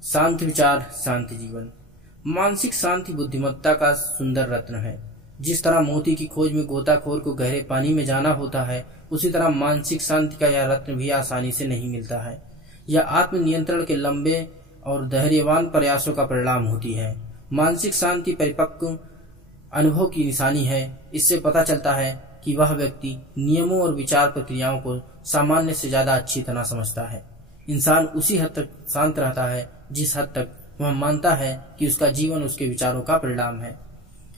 शांत विचार शांत जीवन। मानसिक शांति बुद्धिमत्ता का सुंदर रत्न है। जिस तरह मोती की खोज में गोताखोर को गहरे पानी में जाना होता है, उसी तरह मानसिक शांति का यह रत्न भी आसानी से नहीं मिलता है। यह आत्मनियंत्रण के लंबे और धैर्यवान प्रयासों का परिणाम होती है। मानसिक शांति परिपक्व अनुभव की निशानी है। इससे पता चलता है कि वह व्यक्ति नियमों और विचार प्रक्रियाओं को सामान्य से ज्यादा अच्छी तरह समझता है। इंसान उसी हद तक शांत रहता है जिस हद तक वह मानता है कि उसका जीवन उसके विचारों का परिणाम है।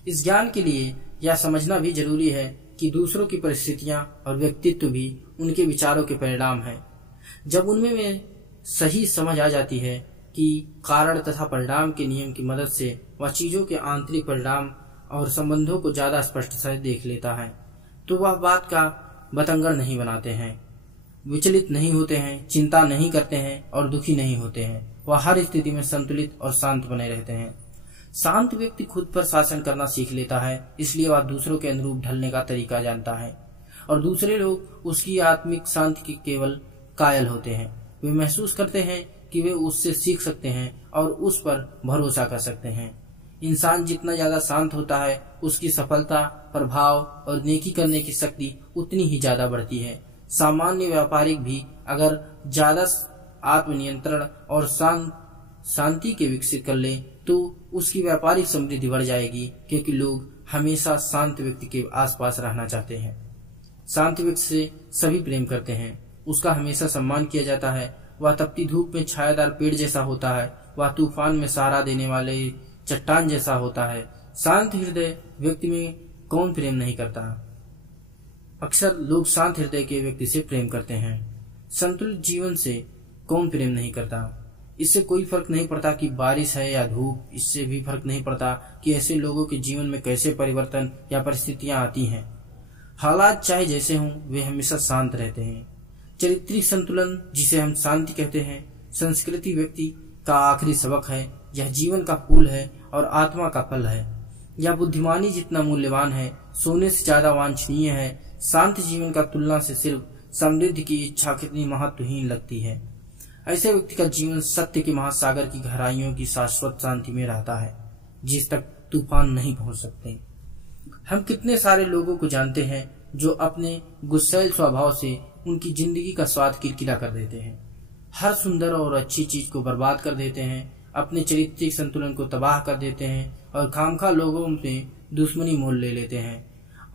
इस ज्ञान के लिए यह समझना भी जरूरी है कि दूसरों की परिस्थितियां और व्यक्तित्व भी उनके विचारों के परिणाम है। जब उनमें सही समझ आ जाती है कि कारण तथा परिणाम के नियम की मदद से वह चीजों के आंतरिक परिणाम और संबंधों को ज्यादा स्पष्ट से देख लेता है, तो वह बात का बतंगड़ नहीं बनाते हैं, विचलित नहीं होते हैं, चिंता नहीं करते हैं और दुखी नहीं होते हैं। वह हर स्थिति में संतुलित और शांत बने रहते हैं। शांत व्यक्ति खुद पर शासन करना सीख लेता है, इसलिए वह दूसरों के अनुरूप ढलने का तरीका जानता है और दूसरे लोग उसकी आत्मिक शांति के केवल कायल होते हैं। वे महसूस करते हैं कि वे उससे सीख सकते हैं और उस पर भरोसा कर सकते हैं। इंसान जितना ज्यादा शांत होता है, उसकी सफलता, प्रभाव और नेकी करने की शक्ति उतनी ही ज्यादा बढ़ती है। सामान्य व्यापारिक भी अगर ज्यादा आत्मनियंत्रण और शांति के विकसित कर ले तो उसकी व्यापारिक समृद्धि बढ़ जाएगी, क्योंकि लोग हमेशा शांत व्यक्ति के आसपास रहना चाहते हैं। शांत व्यक्ति से सभी प्रेम करते हैं, उसका हमेशा सम्मान किया जाता है। वह तपती धूप में छायादार पेड़ जैसा होता है, वह तूफान में सहारा देने वाले चट्टान जैसा होता है। शांत हृदय व्यक्ति में कौन प्रेम नहीं करता। अक्सर लोग शांत हृदय के व्यक्ति से प्रेम करते हैं। संतुलित जीवन से कौन प्रेम नहीं करता। इससे कोई फर्क नहीं पड़ता कि बारिश है या धूप, इससे भी फर्क नहीं पड़ता कि ऐसे लोगों के जीवन में कैसे परिवर्तन या परिस्थितियां आती हैं। हालात चाहे जैसे हों, वे हमेशा शांत रहते हैं। चारित्रिक संतुलन, जिसे हम शांति कहते हैं, संस्कृति व्यक्ति का आखिरी सबक है। यह जीवन का फूल है और आत्मा का फल है। यह बुद्धिमानी जितना मूल्यवान है, सोने से ज्यादा वांछनीय है। शांत जीवन का तुलना से सिर्फ समृद्धि की इच्छा कितनी महत्वहीन लगती है। ऐसे व्यक्ति का जीवन सत्य के महासागर की गहराइयों की शाश्वत शांति में रहता है, जिस तक तूफान नहीं पहुंच सकते। हम कितने सारे लोगों को जानते हैं जो अपने गुस्सैल स्वभाव से उनकी जिंदगी का स्वाद किरकिरा कर देते हैं, हर सुंदर और अच्छी चीज को बर्बाद कर देते हैं, अपने चारित्रिक संतुलन को तबाह कर देते हैं और खामखा लोगों में दुश्मनी मोल ले लेते हैं।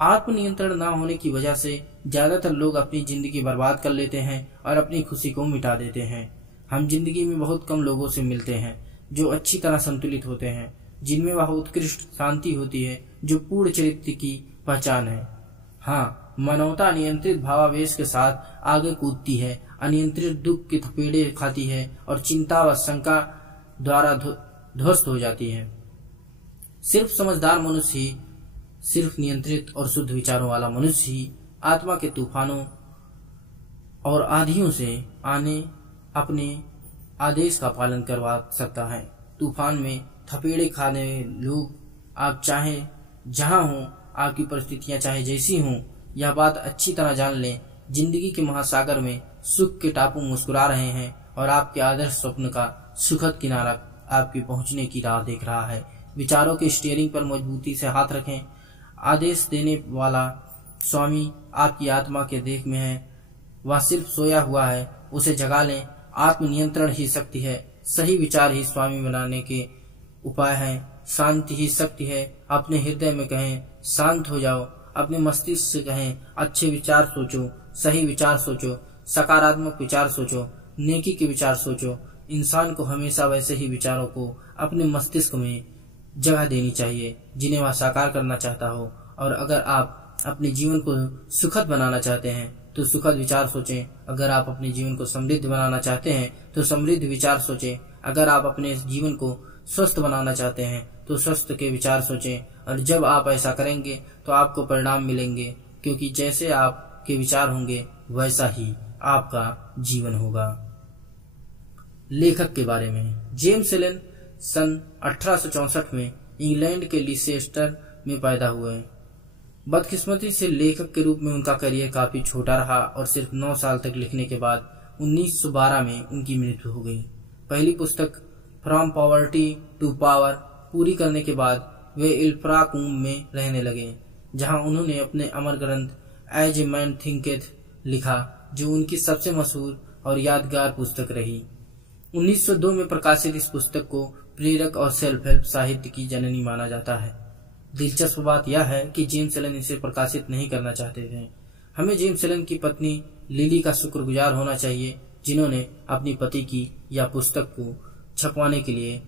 आत्मनियंत्रण न होने की वजह से ज्यादातर लोग अपनी जिंदगी बर्बाद कर लेते हैं और अपनी खुशी को मिटा देते हैं। हम जिंदगी में बहुत कम लोगों से मिलते हैं जो अच्छी तरह संतुलित होते हैं, जिनमें वह उत्कृष्ट शांति होती है जो पूर्ण चरित्र की पहचान है। हाँ, मानवता नियंत्रित भावावेश के साथ आगे कूदती है, अनियंत्रित दुख के थपेड़े खाती है और चिंता व शंका द्वारा ध्वस्त हो जाती है। सिर्फ समझदार मनुष्य ही, सिर्फ नियंत्रित और शुद्ध विचारों वाला मनुष्य ही आत्मा के तूफानों और आंधियों से आने अपने आदेश का पालन करवा सकता है। तूफान में थपेड़े खाने लोग, आप चाहे जहां हो, आपकी परिस्थितियां चाहे जैसी हों, यह बात अच्छी तरह जान लें, जिंदगी के महासागर में सुख के टापू मुस्कुरा रहे हैं और आपके आदर्श स्वप्न का सुखद किनारा आपके पहुंचने की राह देख रहा है। विचारों के स्टीयरिंग पर मजबूती से हाथ रखें। आदेश देने वाला स्वामी आपकी आत्मा के देख में है, वह सिर्फ सोया हुआ है, उसे जगा लें। आत्मनियंत्रण ही शक्ति है, सही विचार ही स्वामी बनाने के उपाय है, शांति ही शक्ति है। अपने हृदय में कहें शांत हो जाओ, अपने मस्तिष्क से कहें अच्छे विचार सोचो, सही विचार सोचो, सकारात्मक विचार सोचो। नेकी के विचार सोचो। इंसान को हमेशा वैसे ही विचारों को अपने मस्तिष्क में जगह देनी चाहिए जिन्हें वह साकार करना चाहता हो। और अगर आप अपने जीवन को सुखद बनाना चाहते हैं तो सुखद विचार सोचें। अगर आप अपने जीवन को समृद्ध बनाना चाहते हैं तो समृद्ध विचार सोचें। अगर आप अपने जीवन को स्वस्थ बनाना चाहते हैं तो स्वस्थ के विचार सोचें। और जब आप ऐसा करेंगे तो आपको परिणाम मिलेंगे, क्योंकि जैसे आपके विचार होंगे वैसा ही आपका जीवन होगा। लेखक के बारे में, जेम्स एलन सन 1864 में इंग्लैंड के लीसेस्टर में पैदा हुए। बदकिस्मती से लेखक के रूप में उनका करियर काफी छोटा रहा और सिर्फ 9 साल तक लिखने के बाद 1912 में उनकी मृत्यु हो गई। पहली पुस्तक फ्रॉम पॉवर्टी टू पावर पूरी करने के बाद वे इल्फ्राकुम में रहने लगे, जहां उन्होंने अपने अमर ग्रंथ एज ए मैन थिंकेथ लिखा, जो उनकी सबसे मशहूर और यादगार पुस्तक रही। 1902 में प्रकाशित इस पुस्तक को प्रेरक और सेल्फ हेल्प साहित्य की जननी माना जाता है। दिलचस्प बात यह है कि जेम्स एलन इसे प्रकाशित नहीं करना चाहते थे। हमें जेम्स एलन की पत्नी लिली का शुक्रगुजार होना चाहिए, जिन्होंने अपनी पति की यह पुस्तक को छपवाने के लिए